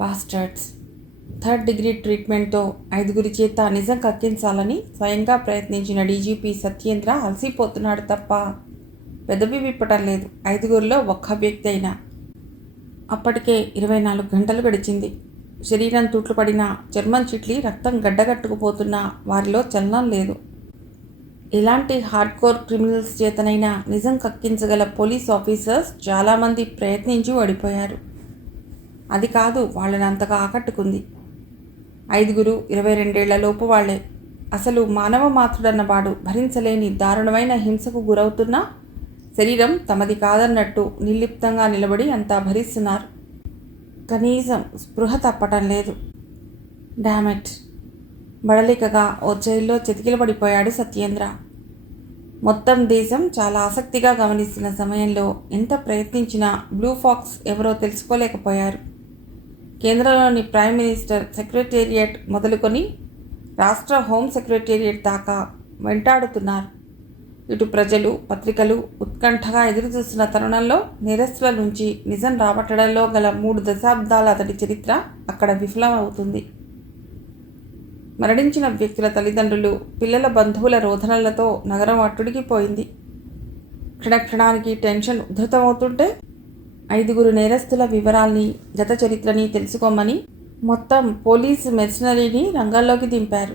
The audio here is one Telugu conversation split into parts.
బాస్టర్డ్స్. థర్డ్ డిగ్రీ ట్రీట్మెంట్తో 5గురి చేత నిజం కక్కించాలని స్వయంగా ప్రయత్నించిన డీజీపీ సత్యేంద్ర అలసిపోతున్నాడు తప్ప పెదవి విప్పటం లేదు. 5గురిలో ఒక్క వ్యక్తి అయినా. అప్పటికే 24 గంటలు గడిచింది. శరీరం తూట్లు పడిన, చర్మం చిట్లి రక్తం గడ్డగట్టుకుపోతున్నా వారిలో చలనం లేదు. ఇలాంటి హార్డ్కోర్ క్రిమినల్స్ చేతనైనా నిజం కక్కించగల పోలీస్ ఆఫీసర్స్ చాలామంది ప్రయత్నించి ఓడిపోయారు. అది కాదు వాళ్ళని అంతగా ఆకట్టుకుంది. 5గురు 22 లోపు వాళ్లే. అసలు మానవ మాతృడన్నవాడు భరించలేని దారుణమైన హింసకు గురవుతున్నా శరీరం తమది కాదన్నట్టు నిర్లిప్తంగా నిలబడి అంతా భరిస్తున్నారు. కనీసం స్పృహ తప్పటం లేదు. డామెట్. బడలికగా ఓ జైల్లో చితికిలబడిపోయాడు సత్యేంద్ర. మొత్తం దేశం చాలా ఆసక్తిగా గమనిస్తున్న సమయంలో ఎంత ప్రయత్నించినా బ్లూ ఫాక్స్ ఎవరో తెలుసుకోలేకపోయారు. కేంద్రంలోని ప్రైమ్ మినిస్టర్ సెక్రటేరియట్ మొదలుకొని రాష్ట్ర హోం సెక్రటేరియట్ దాకా వెంటాడుతున్నారు. ఇటు ప్రజలు, పత్రికలు ఉత్కంఠగా ఎదురుచూస్తున్న తరుణంలో నేరస్తుల నుంచి నిజం రాబట్టడంలో గల 3 దశాబ్దాల అతడి చరిత్ర అక్కడ విఫలమవుతుంది. మరణించిన వ్యక్తుల తల్లిదండ్రులు, పిల్లల బంధువుల రోదనలతో నగరం అట్టుడికిపోయింది. క్షణక్షణానికి టెన్షన్ ఉధృతమవుతుంటే 5గురు నేరస్తుల వివరాల్ని, గత చరిత్రని తెలుసుకోమని మొత్తం పోలీసు మెర్సనరీని రంగంలోకి దింపారు.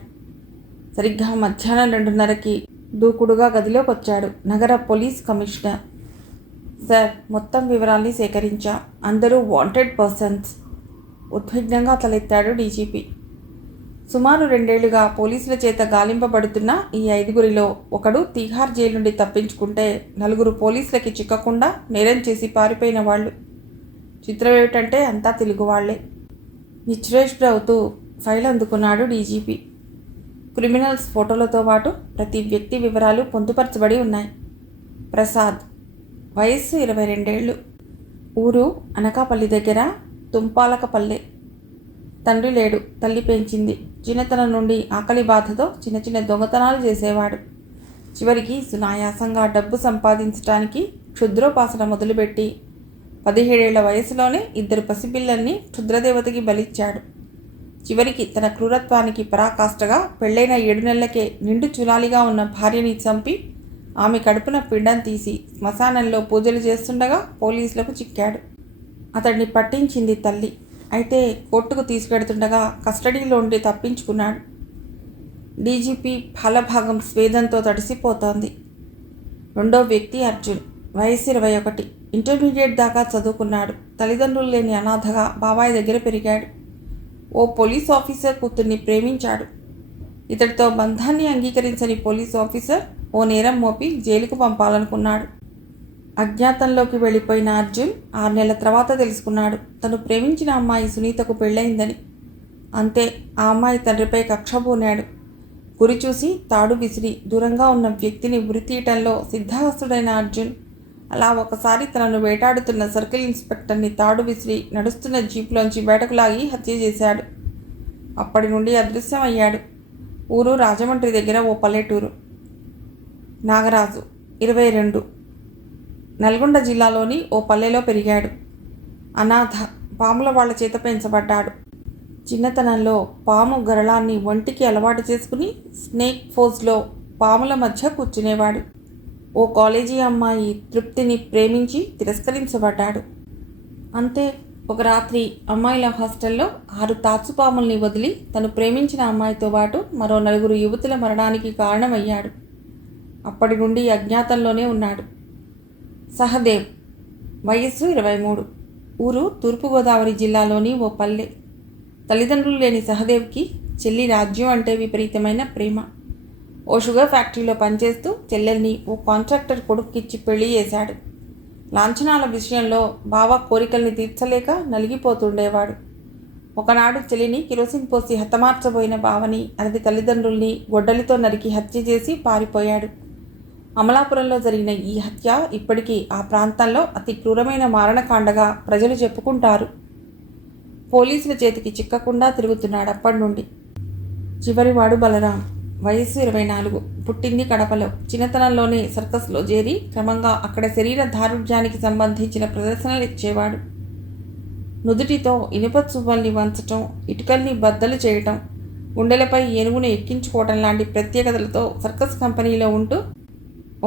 సరిగ్గా మధ్యాహ్నం 2:30కి దూకుడుగా గదిలోకి వచ్చాడు నగర పోలీస్ కమిషనర్. సార్, మొత్తం వివరాల్ని సేకరించా. అందరూ వాంటెడ్ పర్సన్స్. ఉద్విగ్నంగా తలెత్తాడు డీజీపీ. సుమారు 2 ఏళ్లుగా పోలీసుల చేత గాలింపబడుతున్న ఈ 5గురిలో ఒకడు తిహార్ జైలు నుండి తప్పించుకుంటే 4 పోలీసులకి చిక్కకుండా నేరం చేసి పారిపోయిన వాళ్ళు. చిత్రం ఏమిటంటే అంతా తెలుగు వాళ్లే. నిశ్చేష్టుడవుతూ ఫైల్ అందుకున్నాడు డీజీపీ. క్రిమినల్స్ ఫోటోలతో పాటు ప్రతి వ్యక్తి వివరాలు పొందుపరచబడి ఉన్నాయి. ప్రసాద్, వయస్సు 22 ఏళ్ళు, ఊరు అనకాపల్లి దగ్గర తుంపాలకపల్లె. తండ్రి లేడు, తల్లి పెంచింది. చిన్నతనం నుండి ఆకలి బాధతో చిన్న చిన్న దొంగతనాలు చేసేవాడు. చివరికి సునాయాసంగా డబ్బు సంపాదించడానికి క్షుద్రోపాసన మొదలుపెట్టి 17 ఏళ్ల వయసులోనే 2 పసిపిల్లల్ని క్షుద్రదేవతకి బలిచ్చాడు. చివరికి తన క్రూరత్వానికి పరాకాష్ఠగా పెళ్ళైన 7 నెలలకే నిండు చులాలిగా ఉన్న భార్యని చంపి ఆమె కడుపున పిండం తీసి శ్మశానంలో పూజలు చేస్తుండగా పోలీసులకు చిక్కాడు. అతడిని పట్టించింది తల్లి. అయితే కోర్టుకు తీసుకెడుతుండగా కస్టడీలో ఉండి తప్పించుకున్నాడు. డీజీపీ ఫలభాగం స్వేదంతో తడిసిపోతోంది. రెండో వ్యక్తి అర్జున్, వయసు 21, ఇంటర్మీడియట్ దాకా చదువుకున్నాడు. తల్లిదండ్రులు లేని అనాథగా బాబాయ్ దగ్గర పెరిగాడు. ఓ పోలీస్ ఆఫీసర్ కూతుర్ని ప్రేమించాడు. ఇతడితో బంధాన్ని అంగీకరించని పోలీస్ ఆఫీసర్ ఓ నేరం మోపి జైలుకు పంపాలనుకున్నాడు. అజ్ఞాతంలోకి వెళ్ళిపోయిన అర్జున్ 6 నెలల తర్వాత తెలుసుకున్నాడు తను ప్రేమించిన అమ్మాయి సునీతకు పెళ్ళయిందని. అంతే, ఆ అమ్మాయి తండ్రిపై కక్ష పూనాడు. గురి చూసి తాడు విసిరి దూరంగా ఉన్న వ్యక్తిని ఉరితీయటంలో సిద్ధహస్తుడైన అర్జున్ అలా ఒకసారి తనను వేటాడుతున్న సర్కిల్ ఇన్స్పెక్టర్ని తాడు విసిరి నడుస్తున్న జీపులోంచి బయటకు లాగి హత్య చేశాడు. అప్పటి నుండి అదృశ్యమయ్యాడు. ఊరు రాజమండ్రి దగ్గర ఓ పల్లెటూరు. నాగరాజు, 22, నల్గొండ జిల్లాలోని ఓ పల్లెలో పెరిగాడు. అనాథ, పాముల వాళ్ల చేత పెంచబడ్డాడు. చిన్నతనంలో పాము గరళాన్ని ఒంటికి అలవాటు చేసుకుని స్నేక్ ఫోర్స్లో పాముల మధ్య కూర్చునేవాడు. ఓ కాలేజీ అమ్మాయి తృప్తిని ప్రేమించి తిరస్కరించబడ్డాడు. అంతే, ఒక రాత్రి అమ్మాయిల హాస్టల్లో 6 తాచుపాముల్ని వదిలి తను ప్రేమించిన అమ్మాయితో పాటు మరో 4 యువతుల మరణానికి కారణమయ్యాడు. అప్పటి నుండి అజ్ఞాతంలోనే ఉన్నాడు. సహదేవ్, వయస్సు 23, ఊరు తూర్పుగోదావరి జిల్లాలోని ఓ పల్లె. తల్లిదండ్రులు లేని సహదేవ్కి చెల్లి రాజ్యం అంటే విపరీతమైన ప్రేమ. ఓ షుగర్ ఫ్యాక్టరీలో పనిచేస్తూ చెల్లెల్ని ఓ కాంట్రాక్టర్ కొడుక్కిచ్చి పెళ్లి చేశాడు. లాంఛనాల విషయంలో బావ కోరికల్ని తీర్చలేక నలిగిపోతుండేవాడు. ఒకనాడు చెల్లిని కిరోసిన్ పోసి హతమార్చబోయిన బావని, అతడి తల్లిదండ్రుల్ని గొడ్డలితో నరికి హత్య చేసి పారిపోయాడు. అమలాపురంలో జరిగిన ఈ హత్య ఇప్పటికీ ఆ ప్రాంతంలో అతి క్రూరమైన మారణకాండగా ప్రజలు చెప్పుకుంటారు. పోలీసుల చేతికి చిక్కకుండా తిరుగుతున్నాడు అప్పటి నుండి. చివరివాడు బలరాం, వయస్సు 24, పుట్టింది కడపలో. చిన్నతనంలోనే సర్కస్లో చేరి క్రమంగా అక్కడ శరీర దారుఢ్యానికి సంబంధించిన ప్రదర్శనలు ఇచ్చేవాడు. నుదుటితో ఇనుప చువ్వల్ని వంచటం, ఇటుకల్ని బద్దలు చేయటం, గుండెలపై ఏనుగును ఎక్కించుకోవటం లాంటి ప్రత్యేకతలతో సర్కస్ కంపెనీలో ఉంటూ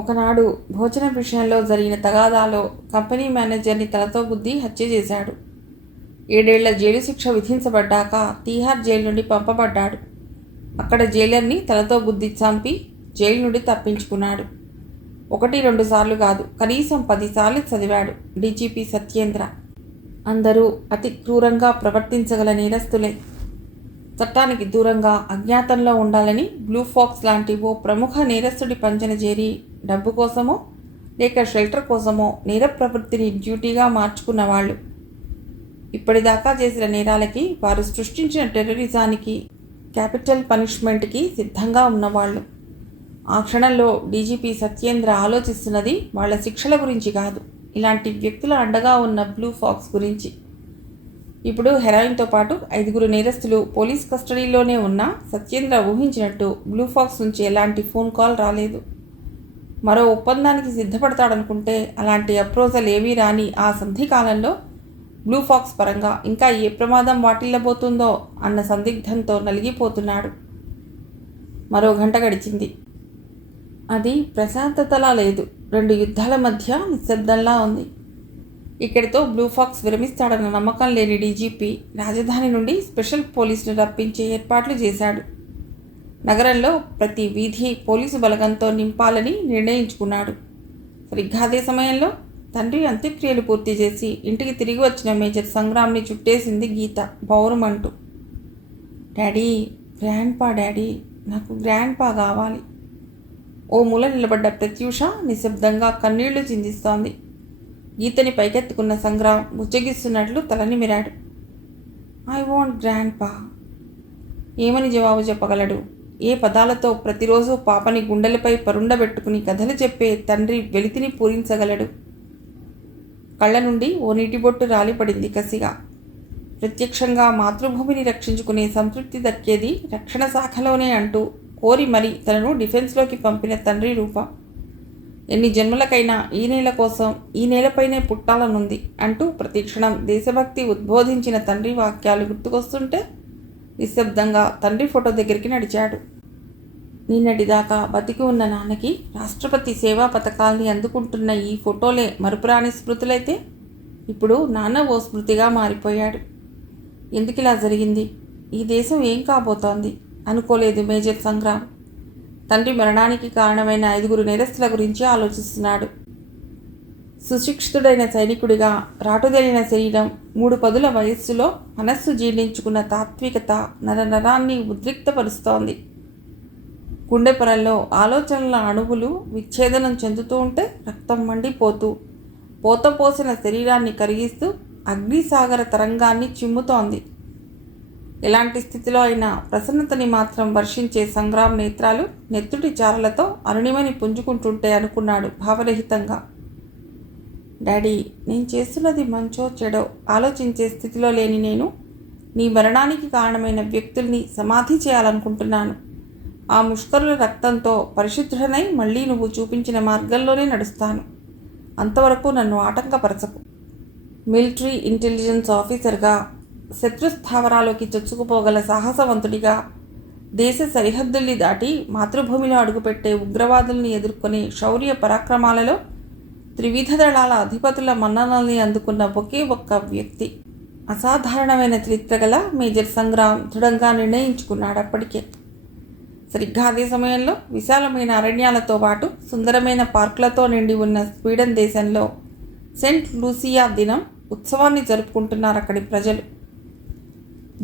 ఒకనాడు భోజనం విషయంలో జరిగిన తగాదాలో కంపెనీ మేనేజర్ని తలతో గుద్ది హత్య చేశాడు. 7 ఏళ్ల జైలు శిక్ష విధించబడ్డాక తీహార్ జైలు నుండి పంపబడ్డాడు. అక్కడ జైలర్ని తలతో గుద్ది చంపి జైలు నుండి తప్పించుకున్నాడు. 1-2 సార్లు కాదు, కనీసం 10 సార్లు చదివాడు డీజీపీ సత్యేంద్ర. అందరూ అతి క్రూరంగా ప్రవర్తించగల నేరస్తులే. చట్టానికి దూరంగా అజ్ఞాతంలో ఉండాలని బ్లూ ఫాక్స్ లాంటి ఓ ప్రముఖ నేరస్తుడి పంచన చేరి డబ్బు కోసమో లేక షెల్టర్ కోసమో నేర ప్రవృత్తిని డ్యూటీగా మార్చుకున్నవాళ్ళు. ఇప్పటిదాకా చేసిన నేరాలకి, వారు సృష్టించిన టెర్రరిజానికి, క్యాపిటల్ పనిష్మెంట్కి సిద్ధంగా ఉన్నవాళ్ళు. ఆ క్షణంలో డీజీపీ సత్యేంద్ర ఆలోచిస్తున్నది వాళ్ల శిక్షల గురించి కాదు, ఇలాంటి వ్యక్తుల అండగా ఉన్న బ్లూ ఫాక్స్ గురించి. ఇప్పుడు హెరాయిన్తో పాటు 5 నేరస్తులు పోలీస్ కస్టడీలోనే ఉన్నా సత్యేంద్ర ఊహించినట్టు బ్లూ ఫాక్స్ నుంచి ఎలాంటి ఫోన్ కాల్ రాలేదు. మరో ఒప్పందానికి సిద్ధపడతాడనుకుంటే అలాంటి అప్రోజల్ ఏమీ రాని ఆ సంధి కాలంలో బ్లూ ఫాక్స్ పరంగా ఇంకా ఏ ప్రమాదం వాటిల్లబోతుందో అన్న సందిగ్ధంతో నలిగిపోతున్నాడు. మరో గంట గడిచింది. అది ప్రశాంతతలా లేదు. 2 యుద్ధాల మధ్య నిశ్శబ్దంలా ఉంది. ఇక్కడితో బ్లూ ఫాక్స్ విరమిస్తాడన్న నమ్మకం లేని డీజీపీ రాజధాని నుండి స్పెషల్ పోలీసును రప్పించే ఏర్పాట్లు చేశాడు. నగరంలో ప్రతి వీధి పోలీసు బలగంతో నింపాలని నిర్ణయించుకున్నాడు. సరిగ్గా అదే సమయంలో తండ్రి అంత్యక్రియలు పూర్తి చేసి ఇంటికి తిరిగి వచ్చిన మేజర్ సంగ్రామ్ని చుట్టేసింది గీత బౌరుమంటూ. డాడీ, డాడీ, నాకు గ్రాండ్ పా కావాలి. ఓ మూల నిలబడ్డ ప్రత్యూష నిశ్శబ్దంగా కన్నీళ్లు చిందిస్తోంది. గీతని పైకెత్తుకున్న సంగ్రామ్ బుజ్జగిస్తున్నట్లు తలనిమిరాడు. ఐ వాంట్ గ్రాండ్ పా. ఏమని జవాబు చెప్పగలడు? ఏ పదాలతో ప్రతిరోజు పాపని గుండెలపై పరుండబెట్టుకుని కథలు చెప్పే తండ్రి వెలితిని పూరించగలడు? కళ్ళ నుండి ఓ నీటిబొట్టు రాలిపడింది కసిగా. ప్రత్యక్షంగా మాతృభూమిని రక్షించుకునే సంతృప్తి దక్కేది రక్షణ శాఖలోనే అంటూ కోరి మరీ తనను డిఫెన్స్లోకి పంపిన తండ్రి రూప. ఎన్ని జన్మలకైనా ఈ నేల కోసం, ఈ నేలపైనే పుట్టాలనుంది అంటూ ప్రతిక్షణం దేశభక్తి ఉద్బోధించిన తండ్రి వాక్యాలు గుర్తుకొస్తుంటే నిశ్శబ్దంగా తండ్రి ఫోటో దగ్గరికి నడిచాడు. నిన్నటిదాకా బతికి ఉన్న నాన్నకి రాష్ట్రపతి సేవా పథకాల్ని అందుకుంటున్న ఈ ఫోటోలే మరుపురాని స్మృతులైతే ఇప్పుడు నాన్న ఓ స్మృతిగా మారిపోయాడు. ఎందుకిలా జరిగింది? ఈ దేశం ఏం కాబోతోంది అనుకోలేదు మేజర్ సంగ్రామ్. తండ్రి మరణానికి కారణమైన 5 నేరస్తుల గురించి ఆలోచిస్తున్నాడు. సుశిక్షితుడైన సైనికుడిగా రాటుదేలిన శరీరం, 3 పదుల వయస్సులో మనస్సు జీర్ణించుకున్న తాత్వికత నరనరాన్ని ఉద్రిక్తపరుస్తోంది. గుండె పొరల్లో ఆలోచనల అణువులు విచ్ఛేదనం చెందుతూ ఉంటే రక్తం మండిపోతూ పోతపోసిన శరీరాన్ని కరిగిస్తూ అగ్నిసాగర తరంగాన్ని చిమ్ముతోంది. ఎలాంటి స్థితిలో అయినా ప్రసన్నతని మాత్రం వర్షించే సంగ్రామ్ నేత్రాలు నెత్తుటి చారలతో అరుణిమని పుంజుకుంటుంటే అనుకున్నాడు భావరహితంగా. డాడీ, నేను చేస్తున్నది మంచో చెడో ఆలోచించే స్థితిలో లేని నేను నీ మరణానికి కారణమైన వ్యక్తుల్ని సమాధి చేయాలనుకుంటున్నాను. ఆ ముష్కరుల రక్తంతో పరిశుద్ధుడనై మళ్ళీ నువ్వు చూపించిన మార్గంలోనే నడుస్తాను. అంతవరకు నన్ను ఆటంకపరచకు. మిలిటరీ ఇంటెలిజెన్స్ ఆఫీసర్గా, శత్రు స్థావరాలోకి చొచ్చుకుపోగల సాహసవంతుడిగా, దేశ సరిహద్దుల్ని దాటి మాతృభూమిలో అడుగుపెట్టే ఉగ్రవాదుల్ని ఎదుర్కొనే శౌర్య పరాక్రమాలలో త్రివిధ దళాల అధిపతుల మన్ననల్ని అందుకున్న ఒకే ఒక్క వ్యక్తి. అసాధారణమైన చరిత్ర గల మేజర్ సంగ్రామ్ దృఢంగా నిర్ణయించుకున్నాడు అప్పటికే. సరిగ్గా అదే సమయంలో విశాలమైన అరణ్యాలతో పాటు సుందరమైన పార్కులతో నిండి ఉన్న స్వీడన్ దేశంలో సెయింట్ లూసియా దినం ఉత్సవాన్ని జరుపుకుంటున్నారు అక్కడి ప్రజలు.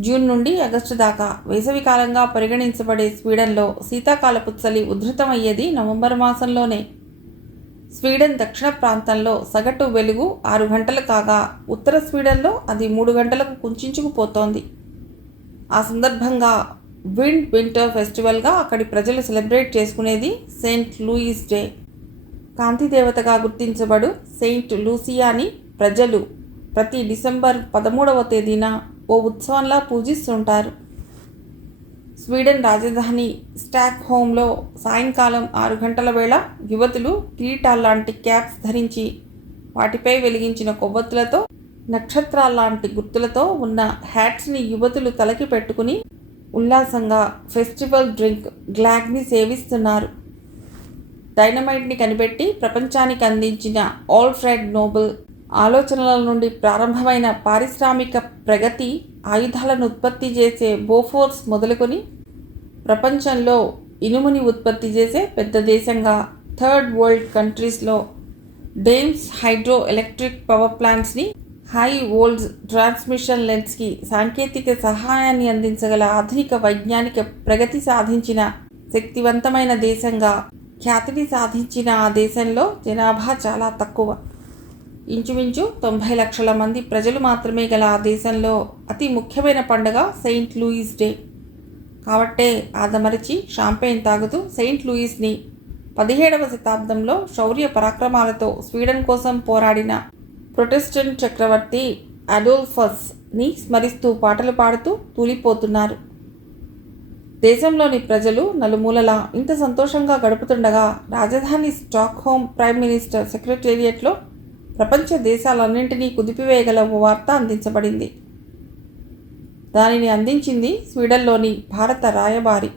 జూన్ నుండి ఆగస్టు దాకా వేసవికాలంగా పరిగణించబడే స్వీడన్లో శీతాకాలపు చలి ఉధృతమయ్యేది నవంబర్ మాసంలోనే. స్వీడన్ దక్షిణ ప్రాంతంలో సగటు వెలుగు 6 గంటలు కాగా ఉత్తర స్వీడన్లో అది 3 గంటలకు కుంచుకుపోతోంది. ఆ సందర్భంగా వింటర్ ఫెస్టివల్గా అక్కడి ప్రజలు సెలబ్రేట్ చేసుకునేది సెయింట్ లూయిస్ డే. కాంతి దేవతగా గుర్తించబడు సెయింట్ లూసియాని ప్రజలు ప్రతి డిసెంబర్ 13వ తేదీన ఓ ఉత్సవంలా పూజిస్తుంటారు. స్వీడన్ రాజధాని స్టాక్ హోమ్లో సాయంకాలం 6 గంటల వేళ యువతులు కిరీటాల్లాంటి క్యాప్స్ ధరించి వాటిపై వెలిగించిన కొవ్వొత్తులతో నక్షత్రాల్లాంటి గుర్తులతో ఉన్న హ్యాట్స్ని యువతులు తలకి పెట్టుకుని ఉల్లాసంగా ఫెస్టివల్ డ్రింక్ గ్లాగ్ని సేవిస్తున్నారు. డైనమైట్ని కనిపెట్టి ప్రపంచానికి అందించిన ఆల్ఫ్రెడ్ నోబెల్ ఆలోచనల నుండి ప్రారంభమైన పారిశ్రామిక ప్రగతి, ఆయుధాలను ఉత్పత్తి చేసే బోఫోర్స్ మొదలుకొని ప్రపంచంలో ఇనుముని ఉత్పత్తి చేసే పెద్ద దేశంగా థర్డ్ వరల్డ్ కంట్రీస్లో డేమ్స్ హైడ్రో ఎలక్ట్రిక్ పవర్ ప్లాంట్స్ని, హై వోల్ట్స్ ట్రాన్స్మిషన్ లైన్స్కి సాంకేతిక సహాయాన్ని అందించగల ఆధునిక వైజ్ఞానిక ప్రగతి సాధించిన శక్తివంతమైన దేశంగా ఖ్యాతిని సాధించిన ఆ దేశంలో జనాభా చాలా తక్కువ. ఇంచుమించు 90 లక్షల మంది ప్రజలు మాత్రమే గల ఆ దేశంలో అతి ముఖ్యమైన పండుగ సెయింట్ లూయిస్ డే. కాబట్టే ఆదమరచి షాంపెయిన్ తాగుతూ సెయింట్ లూయిస్ని 17వ శతాబ్దంలో శౌర్య పరాక్రమాలతో స్వీడన్ కోసం పోరాడిన ప్రొటెస్టెంట్ చక్రవర్తి అడోల్ఫస్ని స్మరిస్తూ పాటలు పాడుతూ తూలిపోతున్నారు. దేశంలోని ప్రజలు నలుమూలలా ఇంత సంతోషంగా గడుపుతుండగా రాజధాని స్టాక్హోమ్ ప్రైమ్ మినిస్టర్ సెక్రటేరియట్లో ప్రపంచ దేశాలన్నింటినీ కుదిపివేయగల ఓ వార్త అందించబడింది. దానిని అందించింది స్వీడన్లోని భారత రాయబారి.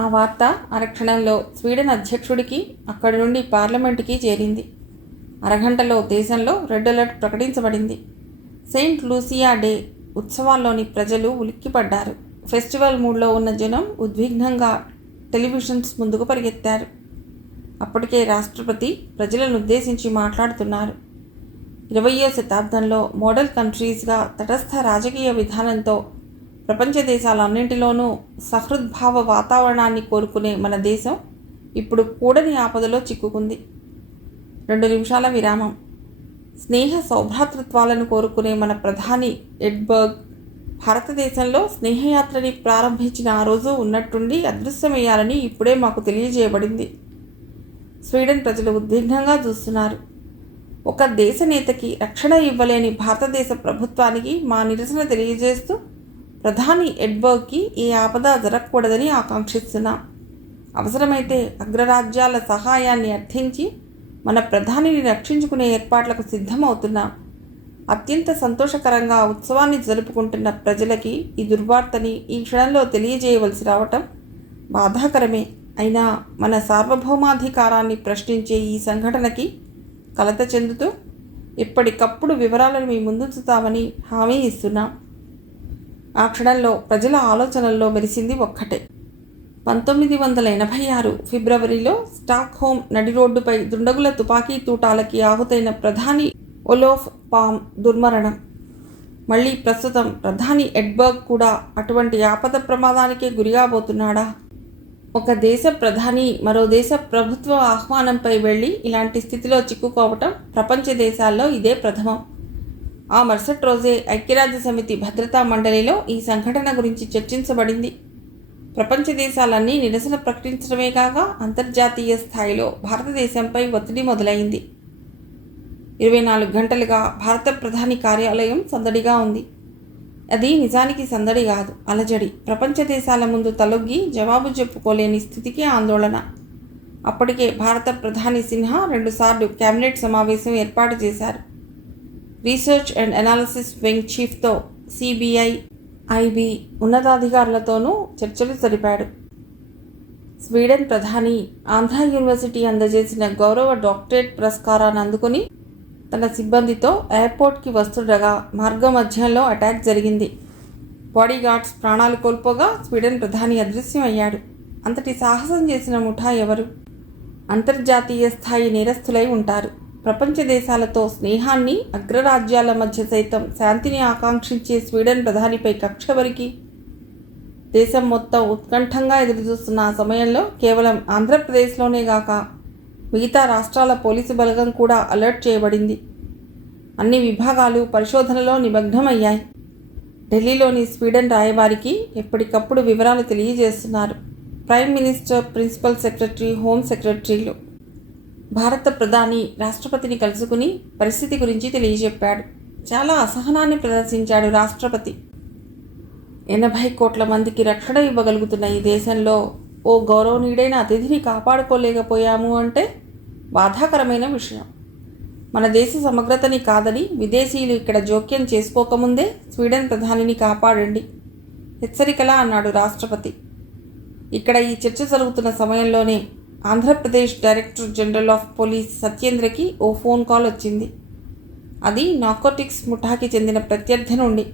ఆ వార్త అరక్షణంలో స్వీడన్ అధ్యక్షుడికి, అక్కడి నుండి పార్లమెంటుకి చేరింది. అరగంటలో దేశంలో రెడ్ అలర్ట్ ప్రకటించబడింది. సెయింట్ లూసియా డే ఉత్సవాల్లోని ప్రజలు ఉలిక్కిపడ్డారు. ఫెస్టివల్ మూడ్లో ఉన్న జనం ఉద్విగ్నంగా టెలివిజన్స్ ముందుకు పరిగెత్తారు. అప్పటికే రాష్ట్రపతి ప్రజలను ఉద్దేశించి మాట్లాడుతున్నారు. 20వ శతాబ్దంలో మోడల్ కంట్రీస్గా తటస్థ రాజకీయ విధానంతో ప్రపంచ దేశాలన్నింటిలోనూ సహృద్భావ వాతావరణాన్ని కోరుకునే మన దేశం ఇప్పుడు కూడని ఆపదలో చిక్కుకుంది. 2 నిమిషాల విరామం. స్నేహ సౌభ్రాతృత్వాలను కోరుకునే మన ప్రధాని ఎడ్బర్గ్ భారతదేశంలో స్నేహయాత్రని ప్రారంభించిన ఆ రోజు ఉన్నట్టుండి అదృశ్యమయ్యాలని ఇప్పుడే మాకు తెలియజేయబడింది. స్వీడన్ ప్రజలు ఉద్విగ్నంగా చూస్తున్నారు. ఒక దేశ నేతకి రక్షణ ఇవ్వలేని భారతదేశ ప్రభుత్వానికి మా నిరసన తెలియజేస్తూ ప్రధాని ఎడ్బర్గ్కి ఏ ఆపద జరగకూడదని ఆకాంక్షిస్తున్నాం. అవసరమైతే అగ్రరాజ్యాల సహాయాన్ని అర్థించి మన ప్రధానిని రక్షించుకునే ఏర్పాట్లకు సిద్ధమవుతున్నాం. అత్యంత సంతోషకరంగా ఉత్సవాన్ని జరుపుకుంటున్న ప్రజలకి ఈ దుర్వార్తని ఈ క్షణంలో తెలియజేయవలసి రావటం బాధాకరమే. అయినా మన సార్వభౌమాధికారాన్ని ప్రశ్నించే ఈ సంఘటనకి కలత చెందుతూ ఎప్పటికప్పుడు వివరాలను మీ ముందుంచుతామని హామీ ఇస్తున్నాం. ఆ క్షణంలో ప్రజల ఆలోచనల్లో మెరిసింది ఒక్కటే. 1986 ఫిబ్రవరిలో స్టాక్హోమ్ నడి రోడ్డుపై దుండగుల తుపాకీ తూటాలకి ఆహుతైన ప్రధాని ఒలోఫ్ పామ్ దుర్మరణం. మళ్ళీ ప్రస్తుతం ప్రధాని ఎడ్బర్గ్ కూడా అటువంటి ఆపద ప్రమాదానికే గురిగాబోతున్నాడా? ఒక దేశ ప్రధాని మరో దేశ ప్రభుత్వ ఆహ్వానంపై వెళ్ళి ఇలాంటి స్థితిలో చిక్కుకోవటం ప్రపంచ దేశాల్లో ఇదే ప్రథమం. ఆ మరుసటి రోజే ఐక్యరాజ్య సమితి భద్రతా మండలిలో ఈ సంఘటన గురించి చర్చించబడింది. ప్రపంచ దేశాలన్నీ నిరసన ప్రకటించడమే కాక అంతర్జాతీయ స్థాయిలో భారతదేశంపై ఒత్తిడి మొదలైంది. 24 గంటలుగా భారత ప్రధాని కార్యాలయం సందడిగా ఉంది. అది నిజానికి సందడి కాదు, అలజడి. ప్రపంచ దేశాల ముందు తలొగ్గి జవాబు చెప్పుకోలేని స్థితికి ఆందోళన. అప్పటికే భారత ప్రధాని సిన్హా 2 సార్లు కేబినెట్ సమావేశం ఏర్పాటు చేశారు. రీసెర్చ్ అండ్ అనాలిసిస్ వింగ్ చీఫ్తో సిబిఐ, ఐబీ ఉన్నతాధికారులతోనూ చర్చలు జరిపాడు. స్వీడన్ ప్రధాని ఆంధ్ర యూనివర్సిటీ అందజేసిన గౌరవ డాక్టరేట్ పురస్కారాన్ని అందుకుని తన సిబ్బందితో ఎయిర్పోర్ట్కి వస్తుండగా మార్గమధ్యంలో అటాక్ జరిగింది. బాడీగార్డ్స్ ప్రాణాలు కోల్పోగా స్వీడన్ ప్రధాని అదృశ్యమయ్యాడు. అంతటి సాహసం చేసిన ముఠా ఎవరు? అంతర్జాతీయ స్థాయి నేరస్తులై ఉంటారు. ప్రపంచ దేశాలతో స్నేహాన్ని, అగ్రరాజ్యాల మధ్య సైతం శాంతిని ఆకాంక్షించే స్వీడన్ ప్రధానిపై కక్ష వరికి దేశం మొత్తం ఉత్కంఠంగా ఎదురుచూస్తున్న ఆ సమయంలో కేవలం ఆంధ్రప్రదేశ్లోనే గాక మిగతా రాష్ట్రాల పోలీసు బలగం కూడా అలర్ట్ చేయబడింది. అన్ని విభాగాలు పరిశోధనలో నిమగ్నమయ్యాయి. ఢిల్లీలోని స్వీడన్ రాయబారికి ఎప్పటికప్పుడు వివరాలు తెలియజేస్తున్నారు prime minister, principal secretary, home సెక్రటరీలు. భారత ప్రధాని రాష్ట్రపతిని కలుసుకుని పరిస్థితి గురించి తెలియజెప్పాడు. చాలా అసహనాన్ని ప్రదర్శించాడు రాష్ట్రపతి. 80 కోట్ల మందికి రక్షణ ఇవ్వగలుగుతున్న ఈ దేశంలో ఓ గౌరవనీయుడైన అతిథిని కాపాడుకోలేకపోయాము అంటే బాధాకరమైన విషయం. మన దేశ సమగ్రతని కాదని విదేశీయులు ఇక్కడ జోక్యం చేసుకోకముందే స్వీడన్ ప్రధానిని కాపాడండి, హెచ్చరికలా అన్నాడు రాష్ట్రపతి. ఇక్కడ ఈ చర్చ జరుగుతున్న సమయంలోనే Andhra Pradesh director general of police సత్యేంద్రకి oh phone call వచ్చింది. అది నార్కోటిక్స్ ముఠాకి చెందిన ప్రత్యర్థి నుండి.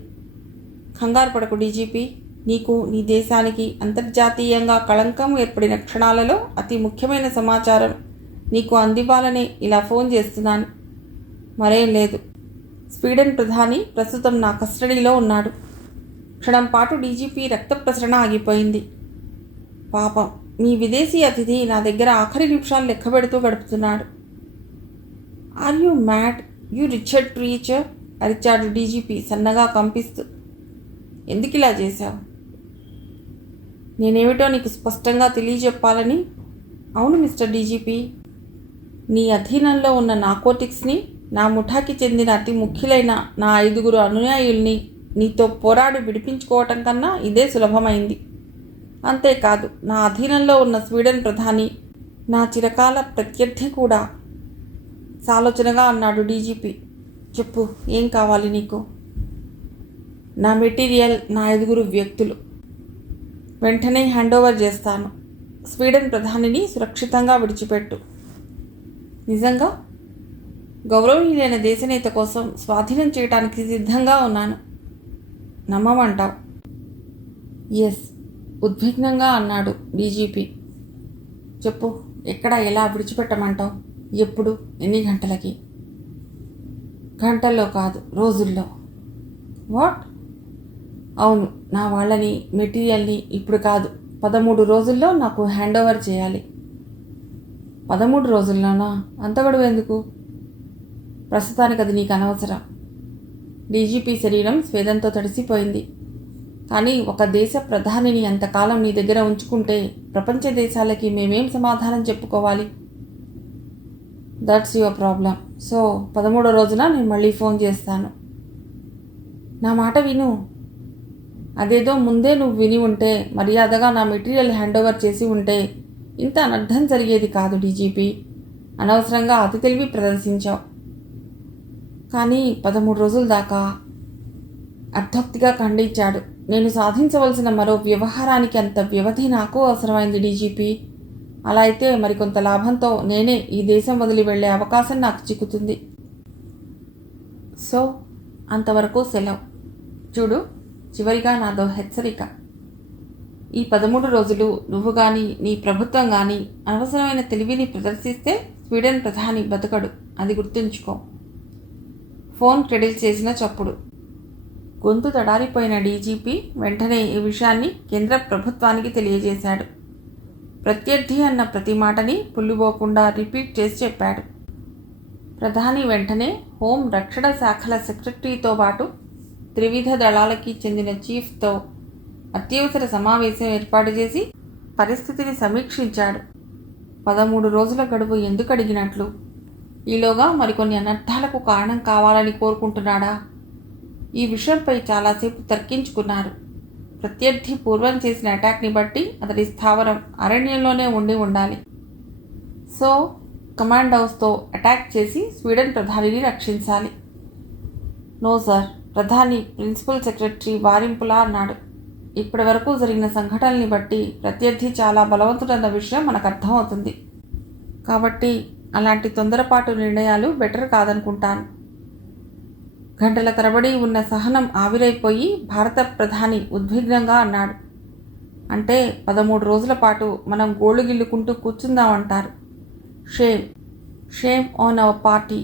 కంగారు పడకు డీజీపీ, నీకు నీ దేశానికి అంతర్జాతీయంగా కళంకం ఏర్పడిన క్షణాలలో అతి ముఖ్యమైన సమాచారం నీకు అందివ్వాలనే ఇలా ఫోన్ చేస్తున్నాను. మరేం లేదు. స్వీడన్ ప్రధాని ప్రస్తుతం నా కస్టడీలో ఉన్నాడు. క్షణం పాటు డీజీపీ రక్త ప్రసరణ ఆగిపోయింది. పాపం, మీ విదేశీ అతిథి నా దగ్గర ఆఖరి నిమిషాలు లెక్కబెడుతూ గడుపుతున్నాడు. Are you mad, you Richard preacher, అరిచాడు డీజీపీ సన్నగా కంపిస్తూ. ఎందుకు ఇలా చేశావు? నేనేమిటో నీకు స్పష్టంగా తెలియజెప్పాలని. అవును మిస్టర్ డీజీపీ, నీ అధీనంలో ఉన్న నార్కోటిక్స్ని, నా ముఠాకి చెందిన అతి ముఖ్యులైన నా 5 అనుయాయుల్ని నీతో పోరాడి విడిపించుకోవటం కన్నా ఇదే సులభమైంది. అంతేకాదు, నా అధీనంలో ఉన్న స్వీడన్ ప్రధాని నా చిరకాల ప్రత్యర్థి కూడా. సాలోచనగా అన్నాడు డీజీపీ. చెప్పు, ఏం కావాలి నీకు? నా మెటీరియల్, నా 5 వ్యక్తులు వెంటనే హ్యాండ్ ఓవర్ చేస్తాను. స్వీడన్ ప్రధానిని సురక్షితంగా విడిచిపెట్టు. నిజంగా? గౌరవనీయులైన దేశనేత కోసం స్వాధీనం చేయడానికి సిద్ధంగా ఉన్నాను. నమ్మమంటావు? ఎస్, ఉద్విగ్నంగా అన్నాడు డీజీపీ. చెప్పు, ఎక్కడ, ఎలా విడిచిపెట్టమంటావు? ఎప్పుడు, ఎన్ని గంటలకి? గంటల్లో కాదు, రోజుల్లో. వాట్? అవును, నా వాళ్ళని, మెటీరియల్ని ఇప్పుడు కాదు, 13 రోజుల్లో నాకు హ్యాండ్ ఓవర్ చేయాలి. 13 రోజుల్లోనా? అంత గడువు ఎందుకు? ప్రస్తుతానికి అది నీకు అనవసరం. డీజీపీ శరీరం స్వేదంతో తడిసిపోయింది. కానీ ఒక దేశ ప్రధానిని అంతకాలం నీ దగ్గర ఉంచుకుంటే ప్రపంచ దేశాలకి మేమేం సమాధానం చెప్పుకోవాలి? That's your problem. సో 13వ రోజున నేను మళ్ళీ ఫోన్ చేస్తాను. నా మాట విను. అదేదో ముందే నువ్వు విని ఉంటే, మర్యాదగా నా మెటీరియల్ హ్యాండ్ ఓవర్ చేసి ఉంటే ఇంత అనర్థం జరిగేది కాదు డీజీపీ. అనవసరంగా అతి తెలివి ప్రదర్శించావు. కానీ 13 రోజుల దాకా? అర్థోక్తిగా ఖండించాడు. నేను సాధించవలసిన మరో వ్యవహారానికి అంత వ్యవధి నాకు అవసరమైంది డీజీపీ. అలా అయితే మరికొంత లాభంతో నేనే ఈ దేశం వదిలి వెళ్లే అవకాశం నాకు చిక్కుతుంది. సో అంతవరకు సెలవు. చూడు, చివరిగా నాదో హెచ్చరిక. ఈ 13 రోజులు నువ్వు కానీ, నీ ప్రభుత్వం కానీ అనవసరమైన తెలివిని ప్రదర్శిస్తే స్వీడన్ ప్రధాని బతకడు. అది గుర్తుంచుకో. ఫోన్ క్రెడిల్ చేసిన చప్పుడు. గొంతు తడారిపోయిన డీజీపీ వెంటనే ఈ విషయాన్ని కేంద్ర ప్రభుత్వానికి తెలియజేశాడు. ప్రత్యర్థి అన్న ప్రతి మాటని పుల్లుపోకుండా రిపీట్ చేసి చెప్పాడు. ప్రధాని వెంటనే హోం, రక్షణ శాఖల సెక్రటరీతో పాటు త్రివిధ దళాలకి చెందిన చీఫ్తో అత్యవసర సమావేశం ఏర్పాటు చేసి పరిస్థితిని సమీక్షించాడు. 13 రోజుల గడువు ఎందుకు అడిగినట్లు? ఈలోగా మరికొన్ని అనర్థాలకు కారణం కావాలని కోరుకుంటున్నాడా? ఈ విషయంపై చాలాసేపు తర్కించుకున్నారు. ప్రత్యర్థి పూర్వం చేసిన అటాక్ని బట్టి అతడి స్థావరం అరణ్యంలోనే ఉండాలి. సో కమాండ్ హౌస్తో అటాక్ చేసి స్వీడన్ ప్రధానిని రక్షించాలి. నో సార్, ప్రధాని ప్రిన్సిపల్ సెక్రటరీ వారింపులా అన్నాడు. ఇప్పటి వరకు జరిగిన సంఘటనల్ని బట్టి ప్రత్యర్థి చాలా బలవంతుడన్న విషయం మనకు అర్థమవుతుంది. కాబట్టి అలాంటి తొందరపాటు నిర్ణయాలు బెటర్ కాదనుకుంటాను. గంటల తరబడి ఉన్న సహనం ఆవిరైపోయి భారత ప్రధాని ఉద్విగ్నంగా అన్నాడు. అంటే 13 రోజుల పాటు మనం గోళ్ళు గిల్లుకుంటూ కూర్చుందామంటారు. Shame on our party.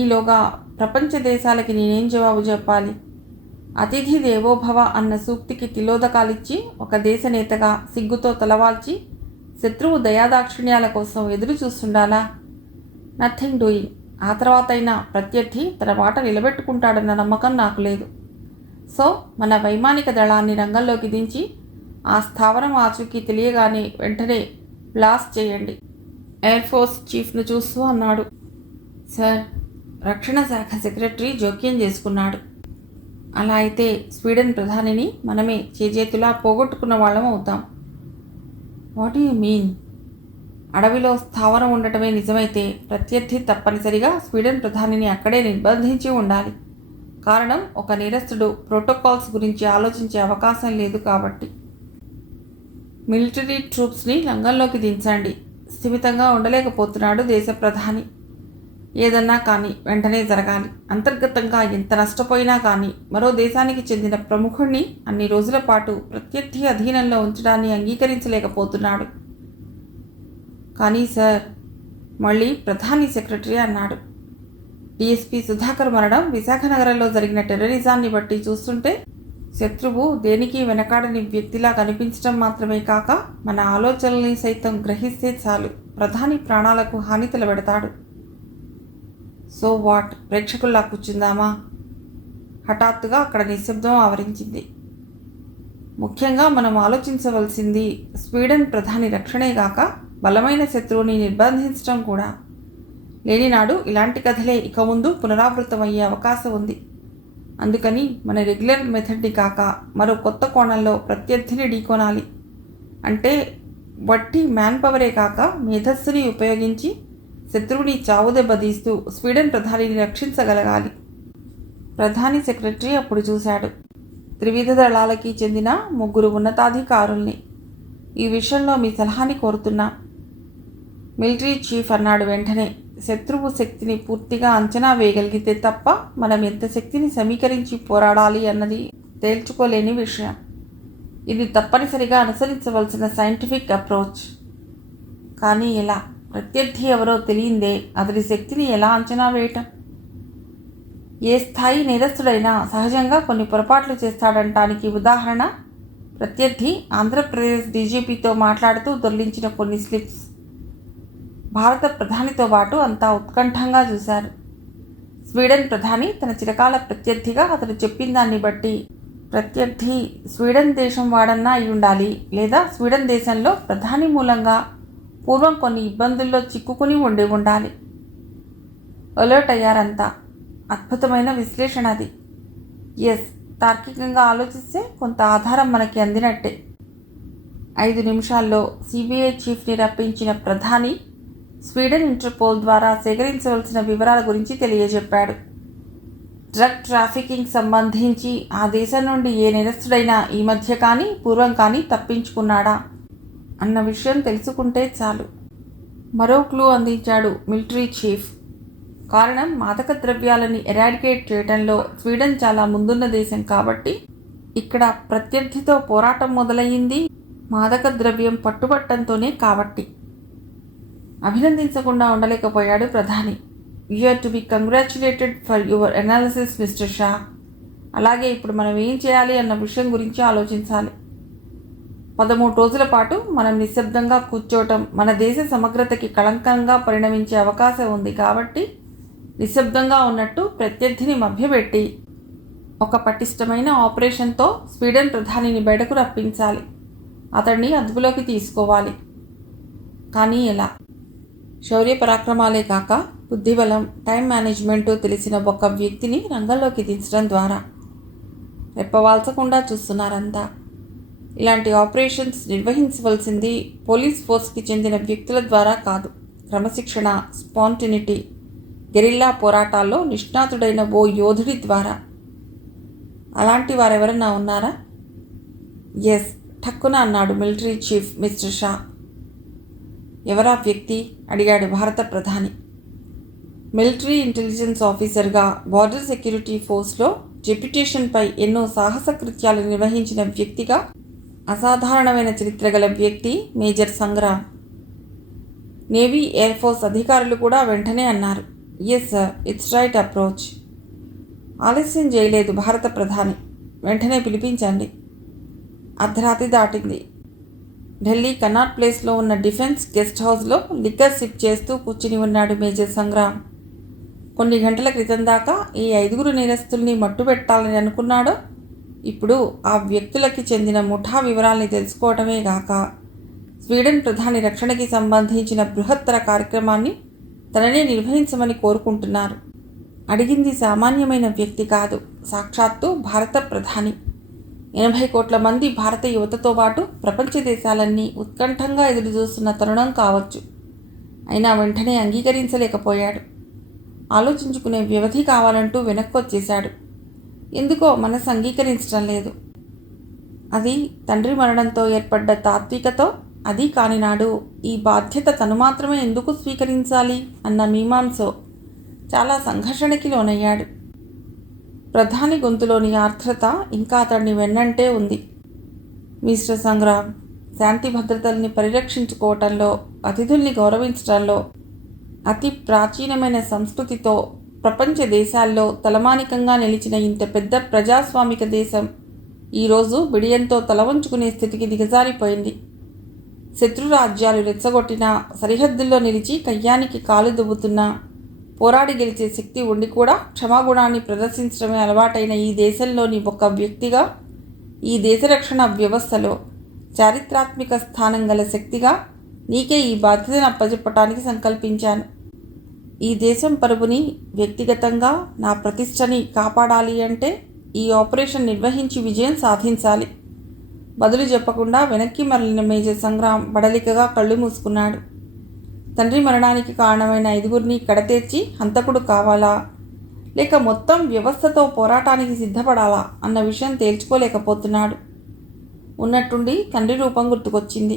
ఈలోగా ప్రపంచ దేశాలకి నేనేం జవాబు చెప్పాలి? అతిథి దేవోభవ అన్న సూక్తికి తిలోదకాలిచ్చి ఒక దేశ నేతగా సిగ్గుతో తలవాల్చి శత్రువు దయాదాక్షిణ్యాల కోసం ఎదురు చూస్తుండాలా? Nothing doing. ఆ తర్వాతైనా ప్రత్యర్థి తన మాట నిలబెట్టుకుంటాడన్న నమ్మకం నాకు లేదు. సో మన వైమానిక దళాన్ని రంగంలోకి దించి ఆ స్థావరం ఆచూకీ తెలియగానే వెంటనే బ్లాస్ట్ చేయండి. ఎయిర్ ఫోర్స్ చీఫ్ను చూస్తూ అన్నాడు. సార్, రక్షణ శాఖ సెక్రటరీ జోక్యం చేసుకున్నాడు. అలా అయితే స్వీడన్ ప్రధానిని మనమే చేజేతులా పోగొట్టుకున్న వాళ్ళం అవుతాం. What you mean? అడవిలో స్థావరం ఉండటమే నిజమైతే ప్రత్యర్థి తప్పనిసరిగా స్వీడన్ ప్రధానిని అక్కడే నిర్బంధించి ఉండాలి. కారణం, ఒక నేరస్తుడు ప్రోటోకాల్స్ గురించి ఆలోచించే అవకాశం లేదు కాబట్టి. మిలిటరీ ట్రూప్స్ని రంగంలోకి దించండి. స్థిమితంగా ఉండలేకపోతున్నాడు దేశ ప్రధాని. ఏదన్నా కానీ వెంటనే జరగాలి. అంతర్గతంగా ఎంత నష్టపోయినా కానీ మరో దేశానికి చెందిన ప్రముఖుణ్ణి అన్ని రోజుల పాటు ప్రత్యర్థి అధీనంలో ఉంచడాన్ని అంగీకరించలేకపోతున్నాడు. కానీ సార్, మళ్ళీ ప్రధాని సెక్రటరీ అన్నాడు. డిఎస్పీ సుధాకర్ మరణం విశాఖ నగరంలో జరిగిన టెర్రరిజాన్ని బట్టి చూస్తుంటే శత్రువు దేనికి వెనకాడని వ్యక్తిలా కనిపించడం మాత్రమే కాక మన ఆలోచనల్ని సైతం గ్రహిస్తే చాలు ప్రధాని ప్రాణాలకు హాని తలపెడతాడు. So what, ప్రేక్షకుల్లా కూర్చుందామా? హఠాత్తుగా అక్కడ నిశ్శబ్దం ఆవరించింది. ముఖ్యంగా మనం ఆలోచించవలసింది స్వీడన్ ప్రధాని రక్షణే గాక బలమైన శత్రువుని నిర్బంధించడం కూడా. లేనినాడు ఇలాంటి కథలే ఇక ముందు పునరావృతమయ్యే అవకాశం ఉంది. అందుకని మన రెగ్యులర్ మెథడ్ని కాక మరో కొత్త కోణంలో ప్రత్యర్థిని ఢీకొనాలి. అంటే వట్టి మ్యాన్ పవరే కాక మేధస్సుని ఉపయోగించి శత్రువుని చావుదెబ్బతీస్తూ స్వీడన్ ప్రధానిని రక్షించగలగాలి. ప్రధాని సెక్రటరీ అప్పుడు చూశాడు త్రివిధ దళాలకి చెందిన 3 ఉన్నతాధికారుల్ని. ఈ విషయంలో మీ సలహాని కోరుతున్నా. మిలిటరీ చీఫ్ అన్నాడు వెంటనే. శత్రువు శక్తిని పూర్తిగా అంచనా వేయగలిగితే తప్ప మనం ఎంత శక్తిని సమీకరించి పోరాడాలి అన్నది తేల్చుకోలేని విషయం. ఇది తప్పనిసరిగా అనుసరించవలసిన సైంటిఫిక్ అప్రోచ్. కానీ ఎలా? ప్రత్యర్థి ఎవరో తెలియందే అతడి శక్తిని ఎలా అంచనా వేయటం? ఏ స్థాయి నేరస్తుడైనా సహజంగా కొన్ని పొరపాట్లు చేస్తాడంటానికి ఉదాహరణ ప్రత్యర్థి ఆంధ్రప్రదేశ్ డీజీపీతో మాట్లాడుతూ దొర్లించిన కొన్ని స్లిప్స్. భారత ప్రధానితో పాటు అంతా ఉత్కంఠంగా చూశారు. స్వీడన్ ప్రధాని తన చిరకాల ప్రత్యర్థిగా అతడు చెప్పిన దాన్ని బట్టి ప్రత్యర్థి స్వీడన్ దేశం వాడన్నా అయి ఉండాలి, లేదా స్వీడన్ దేశంలో ప్రధాని మూలంగా పూర్వం కొన్ని ఇబ్బందుల్లో చిక్కుకుని ఉండాలి. అలర్ట్ అయ్యారంతా. అద్భుతమైన విశ్లేషణ అది. ఎస్, తార్కికంగా ఆలోచిస్తే కొంత ఆధారం మనకి అందినట్టే. 5 నిమిషాల్లో సిబిఐ చీఫ్ని రప్పించిన ప్రధాని స్వీడన్ ఇంటర్పోల్ ద్వారా సేకరించవలసిన వివరాల గురించి తెలియజెప్పాడు. డ్రగ్ ట్రాఫికింగ్ సంబంధించి ఆ దేశం నుండి ఏ నేరస్తుడైనా ఈ మధ్య కానీ పూర్వం కానీ తప్పించుకున్నాడా అన్న విషయం తెలుసుకుంటే చాలు. మరో క్లూ అందించాడు మిలిటరీ చీఫ్. కారణం, మాదక ద్రవ్యాలని ఎరాడికేట్ చేయడంలో స్వీడన్ చాలా ముందున్న దేశం కాబట్టి ఇక్కడ ప్రత్యర్థితో పోరాటం మొదలయ్యింది మాదక ద్రవ్యం పట్టుబట్టంతోనే కాబట్టి. అభినందించకుండా ఉండలేకపోయాడు ప్రధాని. You are to be congratulated for your analysis mister Shah. అలాగే ఇప్పుడు మనం ఏం చేయాలి అన్న విషయం గురించి ఆలోచించాలి. 13 రోజుల పాటు మనం నిశ్శబ్దంగా కూర్చోవటం మన దేశ సమగ్రతకి కళంకంగా పరిణమించే అవకాశం ఉంది కాబట్టి నిశ్శబ్దంగా ఉన్నట్టు ప్రత్యర్థిని మభ్యపెట్టి ఒక పటిష్టమైన ఆపరేషన్తో స్వీడన్ ప్రధానిని బయటకు రప్పించాలి. అతన్ని అదుపులోకి తీసుకోవాలి. కానీ ఎలా? శౌర్య పరాక్రమాలే కాక బుద్ధిబలం, టైం మేనేజ్మెంటు తెలిసిన ఒక వ్యక్తిని రంగంలోకి దించడం ద్వారా. రెప్పవాల్చకుండా చూస్తున్నారంతా. ఇలాంటి ఆపరేషన్స్ నిర్వహించవలసింది పోలీస్ ఫోర్స్కి చెందిన వ్యక్తుల ద్వారా కాదు. క్రమశిక్షణ, స్పాంటినిటీ, గెరిల్లా పోరాటాల్లో నిష్ణాతుడైన ఓ యోధుడి ద్వారా. అలాంటి వారెవరన్నా ఉన్నారా? ఎస్, ఠక్కున అన్నాడు మిలిటరీ చీఫ్ మిస్టర్ షా. ఎవరా వ్యక్తి? అడిగాడు భారత ప్రధాని. మిలిటరీ ఇంటెలిజెన్స్ ఆఫీసర్గా బార్డర్ సెక్యూరిటీ ఫోర్స్లో డెప్యుటేషన్పై ఎన్నో సాహస కృత్యాలు నిర్వహించిన వ్యక్తిగా అసాధారణమైన చరిత్ర గల వ్యక్తి major Sangram. Navy, air force అధికారులు కూడా వెంటనే అన్నారు, yes sir, it's right approach. ఆలస్యం చేయలేదు భారత ప్రధాని. వెంటనే పిలిపించండి. అర్ధరాత్రి దాటింది. ఢిల్లీ కన్నాట్ ప్లేస్లో ఉన్న డిఫెన్స్ గెస్ట్ హౌస్లో లిక్కర్ సిప్ చేస్తూ కూర్చుని ఉన్నాడు మేజర్ సంగ్రామ్. కొన్ని గంటల క్రితం దాకా ఈ 5 నేరస్తుల్ని మట్టుబెట్టాలని అనుకున్నాడో ఇప్పుడు ఆ వ్యక్తులకి చెందిన ముఠా వివరాల్ని తెలుసుకోవటమే గాక స్వీడన్ ప్రధాని రక్షణకి సంబంధించిన బృహత్తర కార్యక్రమాన్ని తననే నిర్వహించమని కోరుకుంటున్నారు. అడిగింది సామాన్యమైన వ్యక్తి కాదు, సాక్షాత్తు భారత ప్రధాని. 80 కోట్ల మంది భారత యువతతో పాటు ప్రపంచ దేశాలన్నీ ఉత్కంఠంగా ఎదురుచూస్తున్న తరుణం కావచ్చు. అయినా వెంటనే అంగీకరించలేకపోయాడు. ఆలోచించుకునే వ్యవధి కావాలంటూ వెనక్కొచ్చేశాడు. ఎందుకో మనసు అంగీకరించడం లేదు. అది తండ్రి మరణంతో ఏర్పడ్డ తాత్వికతో, అది కానినాడు ఈ బాధ్యత తను మాత్రమే ఎందుకు స్వీకరించాలి అన్న మీమాంసో చాలా సంఘర్షణకి లోనయ్యాడు. ప్రధాని గొంతులోని ఆర్ద్రత ఇంకా అతడిని వెన్నంటే ఉంది. మిస్టర్ సంగ్రామ్, శాంతి భద్రతల్ని పరిరక్షించుకోవటంలో, అతిథుల్ని గౌరవించడంలో, అతి ప్రాచీనమైన సంస్కృతితో ప్రపంచ దేశాల్లో తలమానికంగా నిలిచిన ఇంత పెద్ద ప్రజాస్వామిక దేశం ఈరోజు బిడియంతో తలవంచుకునే స్థితికి దిగజారిపోయింది. శత్రురాజ్యాలు రెచ్చగొట్టినా, సరిహద్దుల్లో నిలిచి కయ్యానికి కాలు దువ్వుతున్నా, పోరాడి గెలిచే శక్తి ఉండి కూడా క్షమాగుణాన్ని ప్రదర్శించడమే అలవాటైన ఈ దేశంలోని ఒక వ్యక్తిగా, ఈ దేశ రక్షణ వ్యవస్థలో చారిత్రాత్మక స్థానం గల శక్తిగా నీకే ఈ బాధ్యతను అప్పచెప్పటానికి సంకల్పించాను. ఈ దేశం పరువుని, వ్యక్తిగతంగా నా ప్రతిష్టని కాపాడాలి అంటే ఈ ఆపరేషన్ నిర్వహించి విజయం సాధించాలి. బదులు చెప్పకుండా వెనక్కి మరలిన మేజర్ సంగ్రామ్ బడలికగా కళ్ళు మూసుకున్నాడు. తండ్రి మరణానికి కారణమైన 5గురిని కడతేర్చి హంతకుడు కావాలా, లేక మొత్తం వ్యవస్థతో పోరాటానికి సిద్ధపడాలా అన్న విషయం తేల్చుకోలేకపోతున్నాడు. ఉన్నట్టుండి తండ్రి రూపం గుర్తుకొచ్చింది.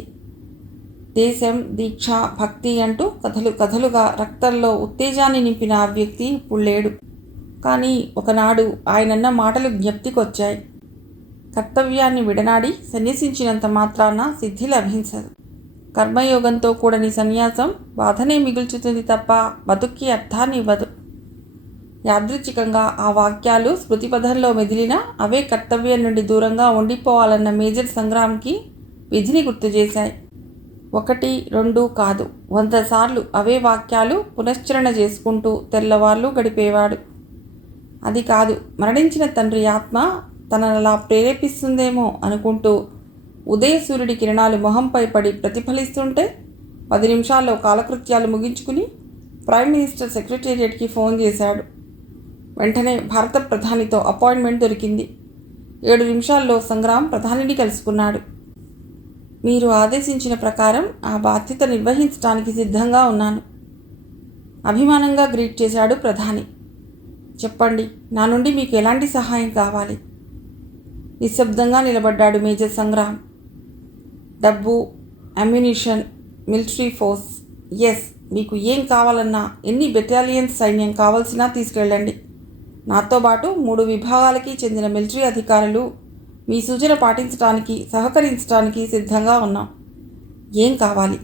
దేశం, దీక్ష, భక్తి అంటూ కథలు కథలుగా రక్తంలో ఉత్తేజాన్ని నింపిన ఆ వ్యక్తి ఇప్పుడు లేడు. కానీ ఒకనాడు ఆయనన్న మాటలు జ్ఞప్తికొచ్చాయి. కర్తవ్యాన్ని విడనాడి సన్యసించినంత మాత్రాన సిద్ధి లభించదు. కర్మయోగంతో కూడని సన్యాసం బాధనే మిగుల్చుతుంది తప్ప బతుక్కి అర్థాన్ని ఇవ్వదు. యాదృచ్ఛికంగా ఆ వాక్యాలు స్మృతిపథంలో మెదిలినా అవే కర్తవ్యం నుండి దూరంగా ఉండిపోవాలన్న మేజర్ సంగ్రామ్కి విధిని గుర్తు చేశాయి. 1, 2 కాదు, 100 సార్లు అవే వాక్యాలు పునశ్చరణ చేసుకుంటూ తెల్లవార్లు గడిపేవాడు. అది కాదు, మరణించిన తండ్రి ఆత్మ తనలా ప్రేరేపిస్తుందేమో అనుకుంటూ ఉదయ సూర్యుడి కిరణాలు మొహంపై పడి ప్రతిఫలిస్తుంటే 10 నిమిషాల్లో కాలకృత్యాలు ముగించుకుని ప్రైమ్ మినిస్టర్ సెక్రటేరియట్కి ఫోన్ చేశాడు. వెంటనే భారత ప్రధానితో అపాయింట్మెంట్ దొరికింది. 7 నిమిషాల్లో సంగ్రామ్ ప్రధానిని కలుసుకున్నాడు. మీరు ఆదేశించిన ప్రకారం ఆ బాధ్యత నిర్వహించడానికి సిద్ధంగా ఉన్నాను. అభిమానంగా గ్రీట్ చేశాడు ప్రధాని. చెప్పండి, నా నుండి మీకు ఎలాంటి సహాయం కావాలి? నిశ్శబ్దంగా నిలబడ్డాడు మేజర్ సంగ్రామ్. డబ్బు, అమ్యునిషన్, మిలిటరీ ఫోర్స్, ఎస్, మీకు ఏం కావాలన్నా, ఎన్ని బెటాలియన్స్ సైన్యం కావాల్సినా తీసుకెళ్ళండి. నాతో పాటు 3 విభాగాలకి చెందిన మిలిటరీ అధికారులు మీ సూచన పాటించడానికి, సహకరించడానికి సిద్ధంగా ఉన్నాం. ఏం కావాలి?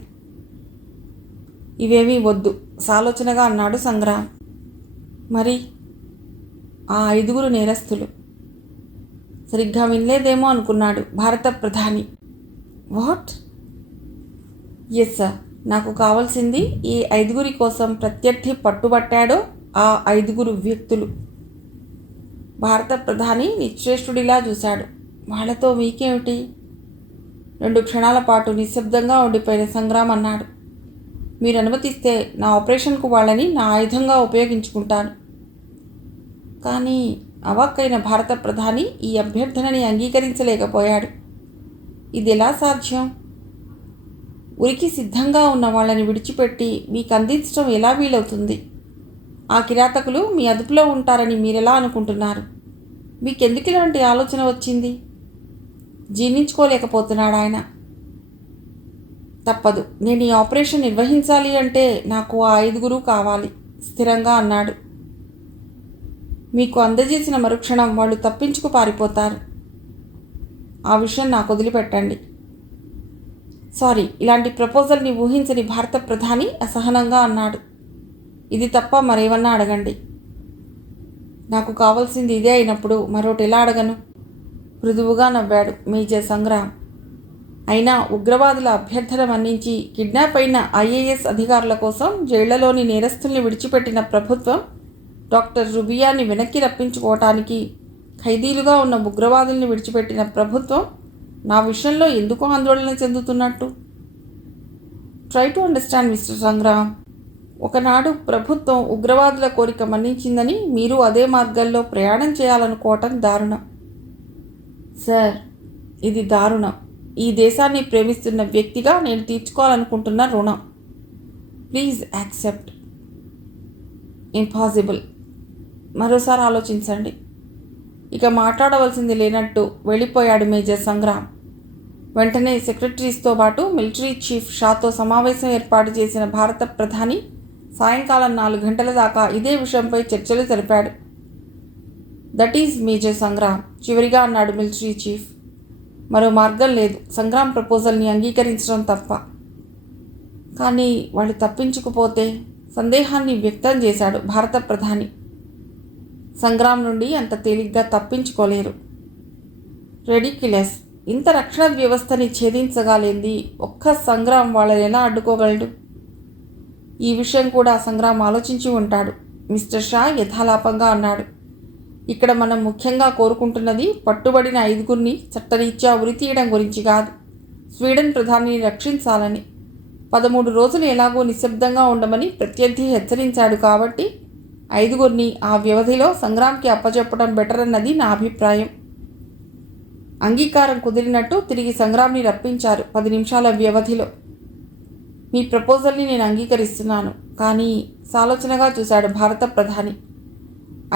ఇవేమీ వద్దు, సాలోచనగా అన్నాడు సంగ్రామ్. మరి ఆ 5గురు నేరస్తులు? సరిగ్గా వినలేదేమో అనుకున్నాడు భారత ప్రధాని. వాట్? ఎస్ సార్, నాకు కావాల్సింది ఈ 5గురి కోసం ప్రత్యర్థి పట్టుబట్టాడో ఆ 5గురు వ్యక్తులు. భారత ప్రధాని నిశ్చేష్టుడిలా చూశాడు. వాళ్ళతో మీకేమిటి? 2 క్షణాల పాటు నిశ్శబ్దంగా ఉండిపోయిన సంగ్రామ్ అన్నాడు. మీరు అనుమతిస్తే నా ఆపరేషన్కు వాళ్ళని నా ఆయుధంగా ఉపయోగించుకుంటాను. కానీ అవాక్కైన భారత ప్రధాని ఈ అభ్యర్థనని అంగీకరించలేకపోయాడు. ఇది ఎలా సాధ్యం? ఉరికి సిద్ధంగా ఉన్న వాళ్ళని విడిచిపెట్టి మీకు అందించడం ఎలా వీలవుతుంది? ఆ కిరాతకులు మీ అదుపులో ఉంటారని మీరెలా అనుకుంటున్నారు? మీకెందుకు ఇలాంటి ఆలోచన వచ్చింది? జీర్ణించుకోలేకపోతున్నాడు ఆయన. తప్పదు, నేను ఈ ఆపరేషన్ నిర్వహించాలి అంటే నాకు ఆ 5గురు కావాలి, స్థిరంగా అన్నాడు. మీకు అందజేసిన మరుక్షణం వాళ్ళు తప్పించుకు పారిపోతారు. ఆ విషయం నాకు వదిలిపెట్టండి. సారీ, ఇలాంటి ప్రపోజల్ని ఊహించని భారత ప్రధాని అసహనంగా అన్నాడు. ఇది తప్ప మరేమన్నా అడగండి. నాకు కావాల్సింది ఇదే అయినప్పుడు మరోటి ఎలా అడగను? మృదువుగా నవ్వాడు మేజర్ సంగ్రామ్. అయినా ఉగ్రవాదుల అభ్యర్థన మన్నించి కిడ్నాప్ అయిన IAS అధికారుల కోసం జైళ్లలోని నేరస్తుల్ని విడిచిపెట్టిన ప్రభుత్వం డాక్టర్ రుబియాని వెనక్కి రప్పించుకోవటానికి ఖైదీలుగా ఉన్న ఉగ్రవాదుల్ని విడిచిపెట్టిన ప్రభుత్వం నా విషయంలో ఎందుకు ఆందోళన చెందుతున్నట్టు? Try to understand mister Sangram. ఒకనాడు ప్రభుత్వం ఉగ్రవాదుల కోరిక మన్నించిందని మీరు అదే మార్గంలో ప్రయాణం చేయాలనుకోవటం దారుణం. సార్, ఇది దారుణం. ఈ దేశాన్ని ప్రేమిస్తున్న వ్యక్తిగా నేను తీర్చుకోవాలనుకుంటున్న రుణం. Please accept. ఇంపాసిబుల్. మరోసారి ఆలోచించండి. ఇక మాట్లాడవలసింది లేనట్టు వెళ్ళిపోయాడు మేజర్ సంగ్రామ్. వెంటనే సెక్రటరీస్తో పాటు మిలిటరీ చీఫ్ షాతో సమావేశం ఏర్పాటు చేసిన భారత ప్రధాని సాయంకాలం 4 గంటల దాకా ఇదే విషయంపై చర్చలు జరిపాడు. దట్ ఈజ్ మేజర్ సంగ్రామ్, చివరిగా అన్నాడు మిలిటరీ చీఫ్. మరో మార్గం లేదు, సంగ్రామ్ ప్రపోజల్ని అంగీకరించడం తప్ప. కానీ వాళ్ళు తప్పించుకుపోతే? సందేహాన్ని వ్యక్తం చేశాడు భారత ప్రధాని. సంగ్రామ్ నుండి అంత తేలిగ్గా తప్పించుకోలేరు. రెడిక్యులస్. ఇంత రక్షణ వ్యవస్థని ఛేదించగలేంది ఒక్క సంగ్రామ్ వాళ్ళని ఎలా అడ్డుకోగలడు? ఈ విషయం కూడా సంగ్రామ్ ఆలోచించి ఉంటాడు. మిస్టర్ షా యథాలాపంగా అన్నాడు. ఇక్కడ మనం ముఖ్యంగా కోరుకుంటున్నది పట్టుబడిన 5గురిని చట్టరీత్యా ఉరితీయడం గురించి కాదు, స్వీడన్ ప్రధానిని రక్షించాలని. 13 రోజులు ఎలాగో నిశ్శబ్దంగా ఉండమని ప్రత్యర్థి హెచ్చరించాడు కాబట్టి 5గురిని ఆ వ్యవధిలో సంగ్రామ్కి అప్పచెప్పడం బెటర్ అన్నది నా అభిప్రాయం. అంగీకారం కుదిరినట్టు తిరిగి సంగ్రామ్ని రప్పించారు 10 నిమిషాల వ్యవధిలో. మీ ప్రపోజల్ని నేను అంగీకరిస్తున్నాను, కానీ సాలోచనగా చూశాడు భారత ప్రధాని.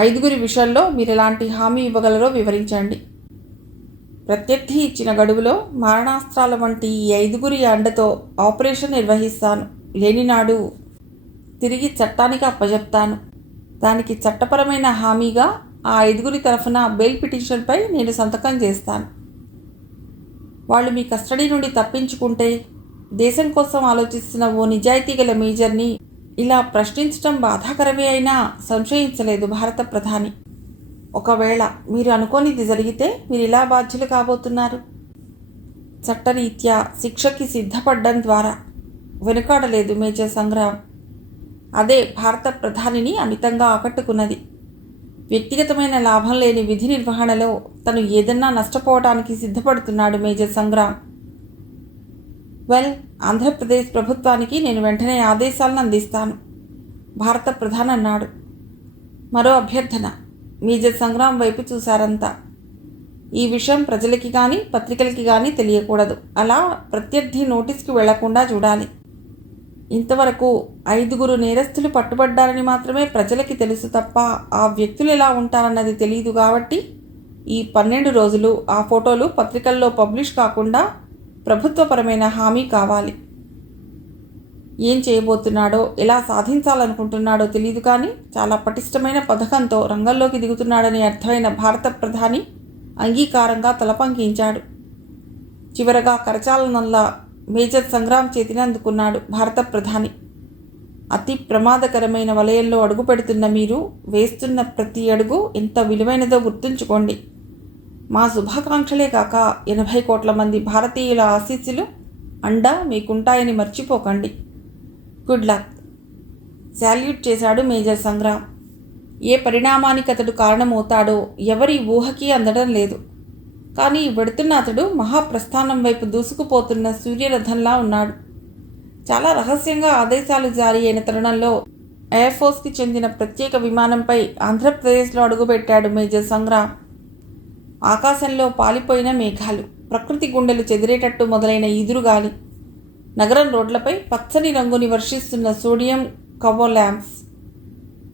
5గురి విషయంలో మీరు ఎలాంటి హామీ ఇవ్వగలరో వివరించండి. ప్రత్యర్థి ఇచ్చిన గడువులో మారణాస్త్రాల వంటి ఈ 5గురి అండతో ఆపరేషన్ నిర్వహిస్తాను. లేనినాడు తిరిగి చట్టానికి అప్పజెప్తాను. దానికి చట్టపరమైన హామీగా ఆ 5గురి తరఫున బెయిల్ పిటిషన్పై నేను సంతకం చేస్తాను. వాళ్ళు మీ కస్టడీ నుండి తప్పించుకుంటే దేశం కోసం ఆలోచిస్తున్న ఓ నిజాయితీ గల మేజర్ని ఇలా ప్రశ్నించడం బాధాకరమే అయినా సంశయించలేదు భారత ప్రధాని. ఒకవేళ మీరు అనుకోనిది జరిగితే మీరు ఇలా బాధ్యులు కాబోతున్నారు. చట్టరీత్యా శిక్షకి సిద్ధపడ్డం ద్వారా వెనుకాడలేదు మేజర్ సంగ్రామ్. అదే భారత ప్రధానిని అమితంగా ఆకట్టుకున్నది. వ్యక్తిగతమైన లాభం లేని విధి నిర్వహణలో తను ఏదన్నా నష్టపోవడానికి సిద్ధపడుతున్నాడు మేజర్ సంగ్రామ్. వెల్, ఆంధ్రప్రదేశ్ ప్రభుత్వానికి నేను వెంటనే ఆదేశాలను అందిస్తాను, భారత ప్రధాని అన్నాడు. మరో అభ్యర్థన. మేజర్ సంగ్రామ్ వైపు చూశారంతా. ఈ విషయం ప్రజలకి కానీ పత్రికలకి కానీ తెలియకూడదు. అలా ప్రత్యర్థి నోటీస్కి వెళ్లకుండా చూడాలి. ఇంతవరకు 5గురు నేరస్తులు పట్టుబడ్డారని మాత్రమే ప్రజలకి తెలుసు తప్ప ఆ వ్యక్తులు ఎలా ఉంటారన్నది తెలియదు. కాబట్టి ఈ 12 రోజులు ఆ ఫోటోలు పత్రికల్లో పబ్లిష్ కాకుండా ప్రభుత్వపరమైన హామీ కావాలి. ఏం చేయబోతున్నాడో, ఎలా సాధించాలనుకుంటున్నాడో తెలియదు, కానీ చాలా పటిష్టమైన పథకంతో రంగంలోకి దిగుతున్నాడని అర్థమైన భారత ప్రధాని అంగీకారంగా తలపంకించాడు. చివరగా కరచాలనంలా మేజర్ సంగ్రామ్ చేతిని అందుకున్నాడు భారత ప్రధాని. అతి ప్రమాదకరమైన వలయంలో అడుగు పెడుతున్న మీరు వేస్తున్న ప్రతి అడుగు ఎంత విలువైనదో గుర్తుంచుకోండి. మా శుభాకాంక్షలే కాక 80 కోట్ల మంది భారతీయుల ఆశీస్సులు అండా మీకుంటాయని మర్చిపోకండి. Good luck. శాల్యూట్ చేశాడు మేజర్ సంగ్రామ్. ఏ పరిణామానికి అతడు కారణమవుతాడో ఎవరి ఊహకి అందడం లేదు. కానీ వెడుతున్న అతడు మహాప్రస్థానం వైపు దూసుకుపోతున్న సూర్యరథంలా ఉన్నాడు. చాలా రహస్యంగా ఆదేశాలు జారీ అయిన తరుణంలో ఎయిర్ఫోర్స్కి చెందిన ప్రత్యేక విమానంపై ఆంధ్రప్రదేశ్లో అడుగుపెట్టాడు మేజర్ సంగ్రామ్. ఆకాశంలో పాలిపోయిన మేఘాలు, ప్రకృతి గుండెలు చెదిరేటట్టు మొదలైన ఈదురుగాలి, నగరం రోడ్లపై పచ్చని రంగుని వర్షిస్తున్న సోడియం కవో ల్యాంప్స్.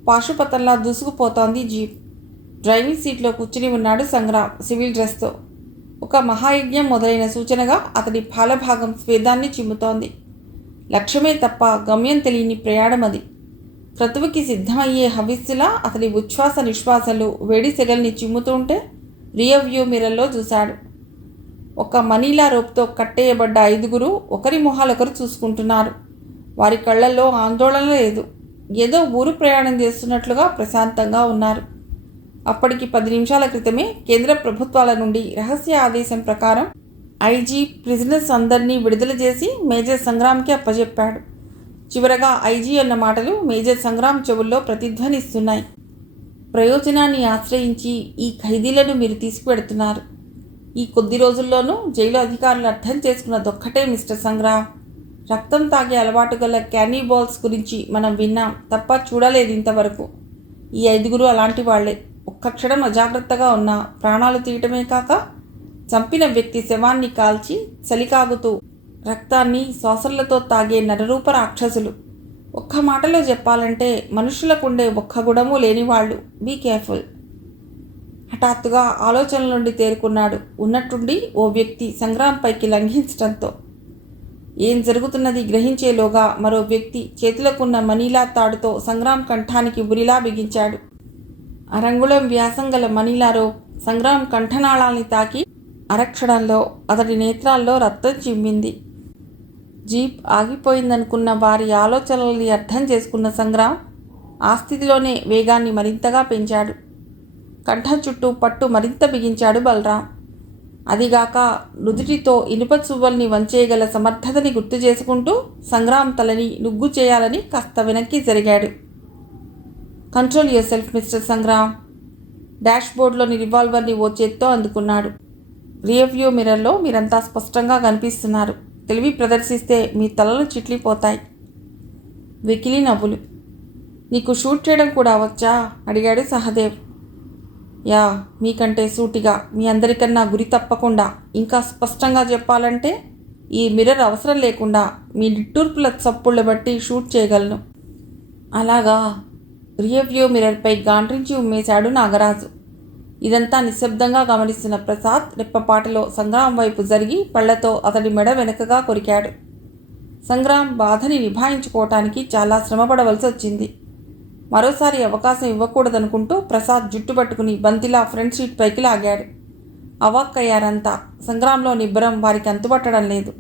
పాశుపతంలా దూసుకుపోతోంది జీప్. డ్రైవింగ్ సీట్లో కూర్చుని ఉన్నాడు సంగ్రామ్ సివిల్ డ్రెస్తో. ఒక మహాయజ్ఞం మొదలైన సూచనగా అతడి పాలభాగం స్వేదాన్ని చిమ్ముతోంది. లక్ష్యమే తప్ప గమ్యం తెలియని ప్రయాణం అది. క్రతువుకి సిద్ధమయ్యే హవిస్సులా అతడి ఉచ్ఛ్వాస నిశ్వాసలు వేడి సెగల్ని చిమ్ముతుంటే రియర్ వ్యూ మిర్రర్లో చూశాడు. ఒక మనీలా రోప్తో కట్టేయబడ్డ 5గురు ఒకరి మొహాలొకరు చూసుకుంటున్నారు. వారి కళ్ళల్లో ఆందోళన లేదు. ఏదో ఊరు ప్రయాణం చేస్తున్నట్లుగా ప్రశాంతంగా ఉన్నారు. అప్పటికి 10 నిమిషాల క్రితమే కేంద్ర ప్రభుత్వాల నుండి రహస్య ఆదేశం ప్రకారం ఐజీ ప్రిజనర్స్ అందరినీ విడుదల చేసి మేజర్ సంగ్రామ్కి అప్పచెప్పాడు. చివరగా ఐజీ అన్న మాటలు మేజర్ సంగ్రామ్ చెవుల్లో ప్రతిధ్వనిస్తున్నాయి. ప్రయోజనాన్ని ఆశ్రయించి ఈ ఖైదీలను మీరు తీసుకువెడుతున్నారు. ఈ కొద్ది రోజుల్లోనూ జైలు అధికారులు అర్థం చేసుకున్నదొక్కటే మిస్టర్ సంగ్రామ్, రక్తం తాగే అలవాటు గల క్యానిబాల్స్ గురించి మనం విన్నాం తప్ప చూడలేదు ఇంతవరకు. ఈ 5గురు అలాంటి వాళ్లే. ఒక్క క్షణం అజాగ్రత్తగా ఉన్న ప్రాణాలు తీయటమే కాక చంపిన వ్యక్తి శవాన్ని కాల్చి చలికాగుతూ రక్తాన్ని శ్వాసలతో తాగే నరరూప రాక్షసులు. ఒక్క మాటలో చెప్పాలంటే మనుషులకుండే ఒక్క గుణము లేనివాళ్ళు. Be careful. హఠాత్తుగా ఆలోచనల నుండి తేరుకున్నాడు. ఉన్నట్టుండి ఓ వ్యక్తి సంగ్రాంపైకి లంఘించడంతో ఏం జరుగుతున్నది గ్రహించేలోగా మరో వ్యక్తి చేతులకున్న మనీలా తాడుతో సంగ్రాం కంఠానికి ఉరిలా బిగించాడు. అరంగుళం వ్యాసం గల మనీలారో సంగ్రాం కంఠనాళాల్ని తాకి అరక్షణంలో అతడి నేత్రాల్లో రక్తం చిమ్మింది. జీప్ ఆగిపోయిందనుకున్న వారి ఆలోచనల్ని అర్థం చేసుకున్న సంగ్రాం ఆ స్థితిలోనే వేగాన్ని మరింతగా పెంచాడు. కంఠం చుట్టూ పట్టు మరింత బిగించాడు బలరాం. అదిగాక నుదుటితో ఇనుప చువ్వల్ని వంచేయగల సమర్థతని గుర్తు చేసుకుంటూ సంగ్రాం తలని నుగ్గు చేయాలని కాస్త వెనక్కి జరిగాడు. Control yourself mister Sangram. డాష్ బోర్డ్లోని రివాల్వర్ని ఓ చేత్తో అందుకున్నాడు. రియర్ వ్యూ మిర్రర్లో మీరంతా స్పష్టంగా కనిపిస్తున్నారు. తెలివి ప్రదర్శిస్తే మీ తలలు చిట్లిపోతాయి. వెకిలి నవ్వులు. నీకు షూట్ చేయడం కూడా వచ్చా? అడిగాడు సహదేవ్. యా, మీకంటే సూటిగా, మీ అందరికన్నా గురి తప్పకుండా, ఇంకా స్పష్టంగా చెప్పాలంటే ఈ మిర్రర్ అవసరం లేకుండా మీ నిట్టూర్పుల చప్పుళ్ళ బట్టి షూట్ చేయగలను. అలాగా? రియర్ వ్యూ మిర్రర్పై గాండ్రించి ఉమ్మేశాడు నాగరాజు. ఇదంతా నిశ్శబ్దంగా గమనిస్తున్న ప్రసాద్ రెప్పపాటలో సంగ్రాం వైపు జరిగి పళ్లతో అతడి మెడ వెనకగా కొరికాడు. సంగ్రాం బాధని నిభాయించుకోవటానికి చాలా శ్రమపడవలసి వచ్చింది. మరోసారి అవకాశం ఇవ్వకూడదనుకుంటూ ప్రసాద్ జుట్టు పట్టుకుని బంతిలా ఫ్రంట్ సీట్ పైకి లాగాడు. అవాక్కయ్యారంతా. సంగ్రాంలో నిబ్బరం వారికి అంతుపట్టడం లేదు.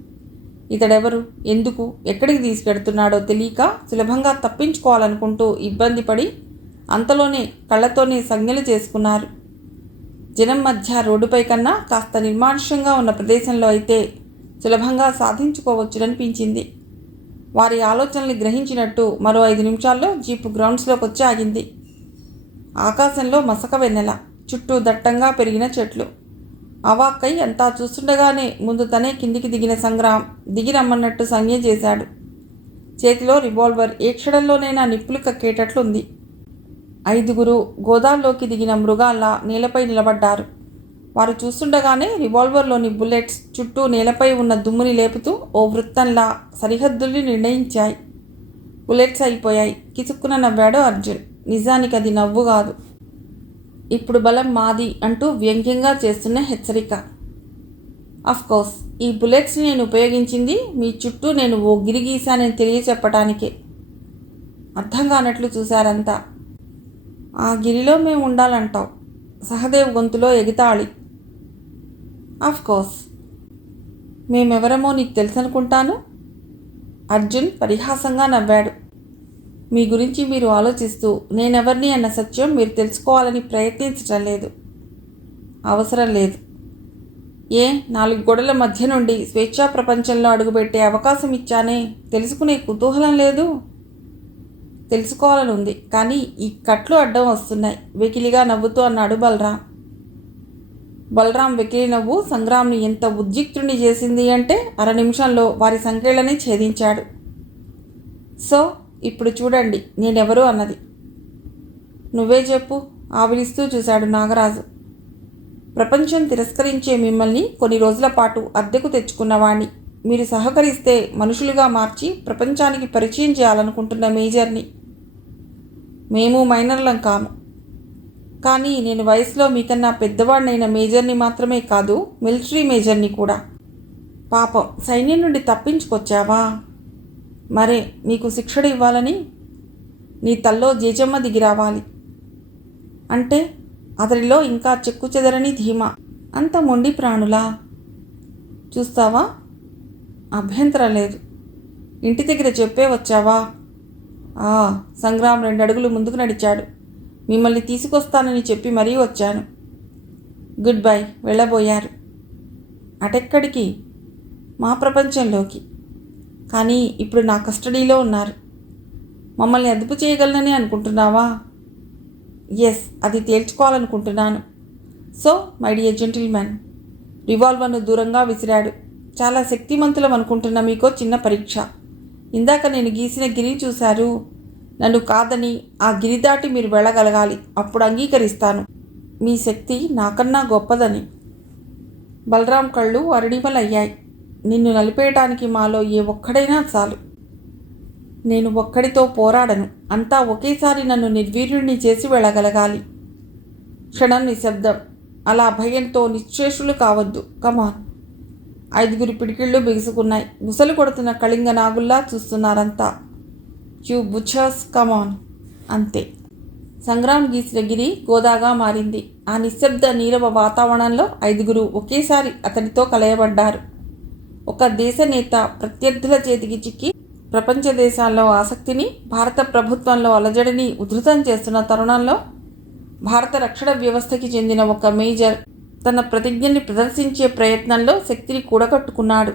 ఇతడెవరు, ఎందుకు, ఎక్కడికి తీసుకెడుతున్నాడో తెలియక సులభంగా తప్పించుకోవాలనుకుంటూ ఇబ్బంది పడి అంతలోనే కళ్ళతోనే సంజ్ఞలు చేసుకున్నారు. జనం మధ్య రోడ్డుపై కన్నా కాస్త నిర్మానుష్యంగా ఉన్న ప్రదేశంలో అయితే సులభంగా సాధించుకోవచ్చుననిపించింది. వారి ఆలోచనల్ని గ్రహించినట్టు మరో 5 నిమిషాల్లో జీపు గ్రౌండ్స్లోకి వచ్చి ఆగింది. ఆకాశంలో మసక వెన్నెల, చుట్టూ దట్టంగా పెరిగిన చెట్లు. అవాక్కై అంతా చూస్తుండగానే ముందు తనే కిందికి దిగిన సంగ్రాం దిగి రమ్మన్నట్టు సంజ్ఞ చేశాడు. చేతిలో రివాల్వర్ ఏ క్షణంలోనైనా నిప్పులు కక్కేటట్లుంది. 5 గోదాల్లోకి దిగిన మృగాల్లా నేలపై నిలబడ్డారు. వారు చూస్తుండగానే రివాల్వర్లోని బుల్లెట్స్ చుట్టూ నేలపై ఉన్న దుమ్ముని లేపుతూ ఓ వృత్తంలా సరిహద్దుల్ని నిర్ణయించాయి. బుల్లెట్స్ అయిపోయాయి. కిసుక్కున నవ్వాడు అర్జున్. నిజానికి అది నవ్వు కాదు, ఇప్పుడు బలం మాది అంటూ వ్యంగ్యంగా చేస్తున్న హెచ్చరిక. అఫ్కోర్స్ ఈ బుల్లెట్స్ని నేను ఉపయోగించింది మీ చుట్టూ నేను ఓ గిరి గీశానని తెలియచెప్పటానికే. అర్థం కానట్లు చూశారంతా. ఆ గిరిలో మేము ఉండాలంటావు? సహదేవ్ గొంతులో ఎగితాళి. అఫ్కోర్స్. మేమెవరమో నీకు తెలుసనుకుంటాను. అర్జున్ పరిహాసంగా నవ్వాడు. మీ గురించి మీరు ఆలోచిస్తూ నేనెవరిని అన్న సత్యం మీరు తెలుసుకోవాలని ప్రయత్నించటం లేదు. అవసరం లేదు. ఏ 4 గోడల మధ్య నుండి స్వేచ్ఛా ప్రపంచంలో అడుగుపెట్టే అవకాశం ఇచ్చానే, తెలుసుకునే కుతూహలం లేదు? తెలుసుకోవాలని ఉంది, కానీ ఈ కట్లు అడ్డం వస్తున్నాయి వెకిలిగా నవ్వుతూ అన్నాడు బలరాం. బలరాం వెకిలి నవ్వు సంగ్రాంని ఎంత ఉద్రిక్తుడిని చేసింది అంటే 1/2 నిమిషంలో వారి సంఖ్యలని ఛేదించాడు. సో ఇప్పుడు చూడండి నేనెవరు అన్నది. నువ్వే చెప్పు, ఆవిలిస్తూ చూశాడు నాగరాజు. ప్రపంచం తిరస్కరించే మిమ్మల్ని కొన్ని రోజుల పాటు అద్దెకు తెచ్చుకున్నవాణ్ణి. మీరు సహకరిస్తే మనుషులుగా మార్చి ప్రపంచానికి పరిచయం చేయాలనుకుంటున్న మేజర్ని. మేము మైనర్లం కాము, కానీ నేను వయసులో మీకన్నా పెద్దవాడినైన మేజర్ని మాత్రమే కాదు, మిలిటరీ మేజర్ని కూడా. పాపం సైన్యం నుండి తప్పించుకొచ్చావా? మరే నీకు శిక్షణ ఇవ్వాలని నీ తల్లో జేజమ్మ దిగి రావాలి అంటే అతడిలో ఇంకా చెక్కు చెదరని ధీమా. అంత మొండి ప్రాణులా? చూస్తావా? అభ్యంతరం లేదు. ఇంటి దగ్గర చెప్పే వచ్చావా? సంగ్రాం 2 అడుగులు ముందుకు నడిచాడు. మిమ్మల్ని తీసుకొస్తానని చెప్పి మరీ వచ్చాను. Goodbye. వెళ్ళబోయారు. అటెక్కడికి? మా ప్రపంచంలోకి. కానీ ఇప్పుడు నా కస్టడీలో ఉన్నారు. మమ్మల్ని అదుపు చేయగలనని అనుకుంటున్నావా? ఎస్, అది తేల్చుకోవాలనుకుంటున్నాను. సో మై డియర్ జెంటిల్మెన్, రివాల్వర్ను దూరంగా విసిరాడు. చాలా శక్తిమంతులం అనుకుంటున్న మీకో చిన్న పరీక్ష. ఇందాక నేను గీసిన గిరి చూశారు. నన్ను కాదని ఆ గిరి దాటి మీరు వెళ్ళగలగాలి. అప్పుడు అంగీకరిస్తాను మీ శక్తి నాకన్నా గొప్పదని. బలరాం కళ్ళు అరణిమలయ్యాయి. నిన్ను నలిపేయటానికి మాలో ఏ ఒక్కడైనా చాలు. నేను ఒక్కడితో పోరాడను. అంతా ఒకేసారి నన్ను నిర్వీర్యుణ్ణి చేసి వెళ్ళగలగాలి. క్షణం నిశ్శబ్దం. అలా భయంతో నిశ్చేషులు కావద్దు. కమాన్. 5 పిడికిళ్ళు బిగుసుకున్నాయి. బుసలు కొడుతున్న కళింగ నాగుల్లా చూస్తున్నారంతా. యూ బుచర్స్ కమాన్. అంతే. సంగ్రామ్ గీసిన గిరి గోదాగా మారింది. ఆ నిశ్శబ్ద నీరవ వాతావరణంలో 5 ఒకేసారి అతడితో కలయబడ్డారు. ఒక దేశ నేత ప్రత్యర్థుల చేతికి చిక్కి ప్రపంచ దేశాల్లో ఆసక్తిని, భారత ప్రభుత్వంలో అలజడిని ఉధృతం చేస్తున్న తరుణంలో భారత రక్షణ వ్యవస్థకి చెందిన ఒక మేజర్ తన ప్రతిజ్ఞని ప్రదర్శించే ప్రయత్నంలో శక్తిని కూడగట్టుకున్నాడు.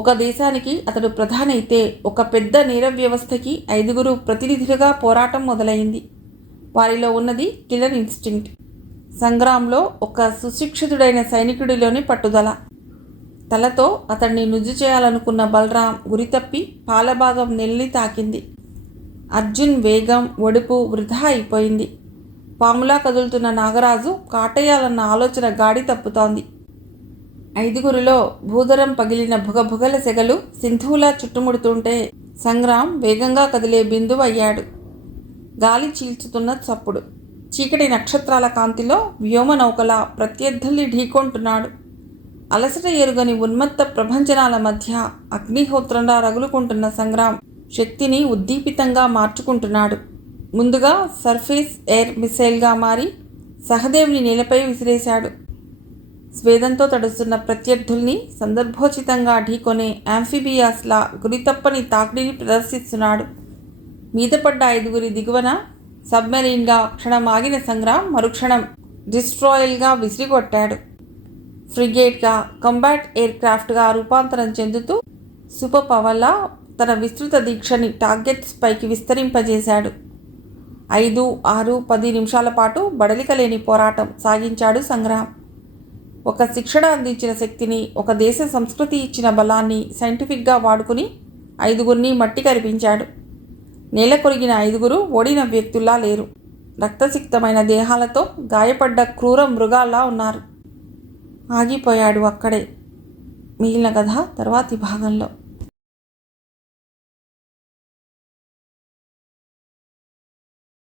ఒక దేశానికి అతడు ప్రధాని అయితే ఒక పెద్ద నేర వ్యవస్థకి 5 ప్రతినిధులుగా పోరాటం మొదలైంది. వారిలో ఉన్నది కిల్లర్ ఇన్స్టింక్ట్. సంగ్రామ్లో ఒక సుశిక్షితుడైన సైనికుడిలోని పట్టుదల. తలతో అతన్ని నుజ్జు చేయాలనుకున్న బలరాం గురితప్పి పాలభాగం నెల్లి తాకింది. అర్జున్ వేగం, ఒడుపు వృధా అయిపోయింది. పాములా కదులుతున్న నాగరాజు కాటేయాలన్న ఆలోచన గాడి తప్పుతోంది. 5 భూధరం పగిలిన భుగభుగల సెగలు సింధువులా చుట్టుముడుతుంటే సంగ్రామ్ వేగంగా కదిలే బిందువు అయ్యాడు. గాలి చీల్చుతున్న చప్పుడు. చీకటి నక్షత్రాల కాంతిలో వ్యోమనౌకలా ప్రత్యర్థుల్ని ఢీకొంటున్నాడు. అలసట ఎరుగని ఉన్మత్త ప్రభంజనాల మధ్య అగ్నిహోత్రంలా రగులుకుంటున్న సంగ్రామ్ శక్తిని ఉద్దీపితంగా మార్చుకుంటున్నాడు. ముందుగా సర్ఫేస్ ఎయిర్ మిసైల్గా మారి సహదేవ్ని నేలపై విసిరేశాడు. స్వేదంతో తడుస్తున్న ప్రత్యర్థుల్ని సందర్భోచితంగా ఢీకొనే యాంఫిబియాస్లా గురితప్పని తాకిడిని ప్రదర్శిస్తున్నాడు. మీద పడ్డ 5 దిగువన సబ్మెరీన్గా క్షణం ఆగిన సంగ్రామ్ మరుక్షణం డిస్ట్రాయల్గా విసిరికొట్టాడు. ఫ్రిగేట్గా, కంబాట్ ఎయిర్ క్రాఫ్ట్గా రూపాంతరం చెందుతూ సూపర్ పవర్లా తన విస్తృత దీక్షని టార్గెట్స్ పైకి విస్తరింపజేశాడు. 5, 6, 10 నిమిషాల పాటు బడలిక లేని పోరాటం సాగించాడు సంగ్రామ్. ఒక శిక్షణ అందించిన శక్తిని, ఒక దేశ సంస్కృతి ఇచ్చిన బలాన్ని సైంటిఫిక్గా వాడుకుని 5 మట్టి కరిపించాడు. నేల కొరిగిన 5 ఓడిన వ్యక్తుల్లా లేరు. రక్తసిక్తమైన దేహాలతో గాయపడ్డ క్రూర మృగాల్లా ఉన్నారు. ఆగిపోయాడు అక్కడే. మిగిలిన కథ తర్వాతి భాగంలో.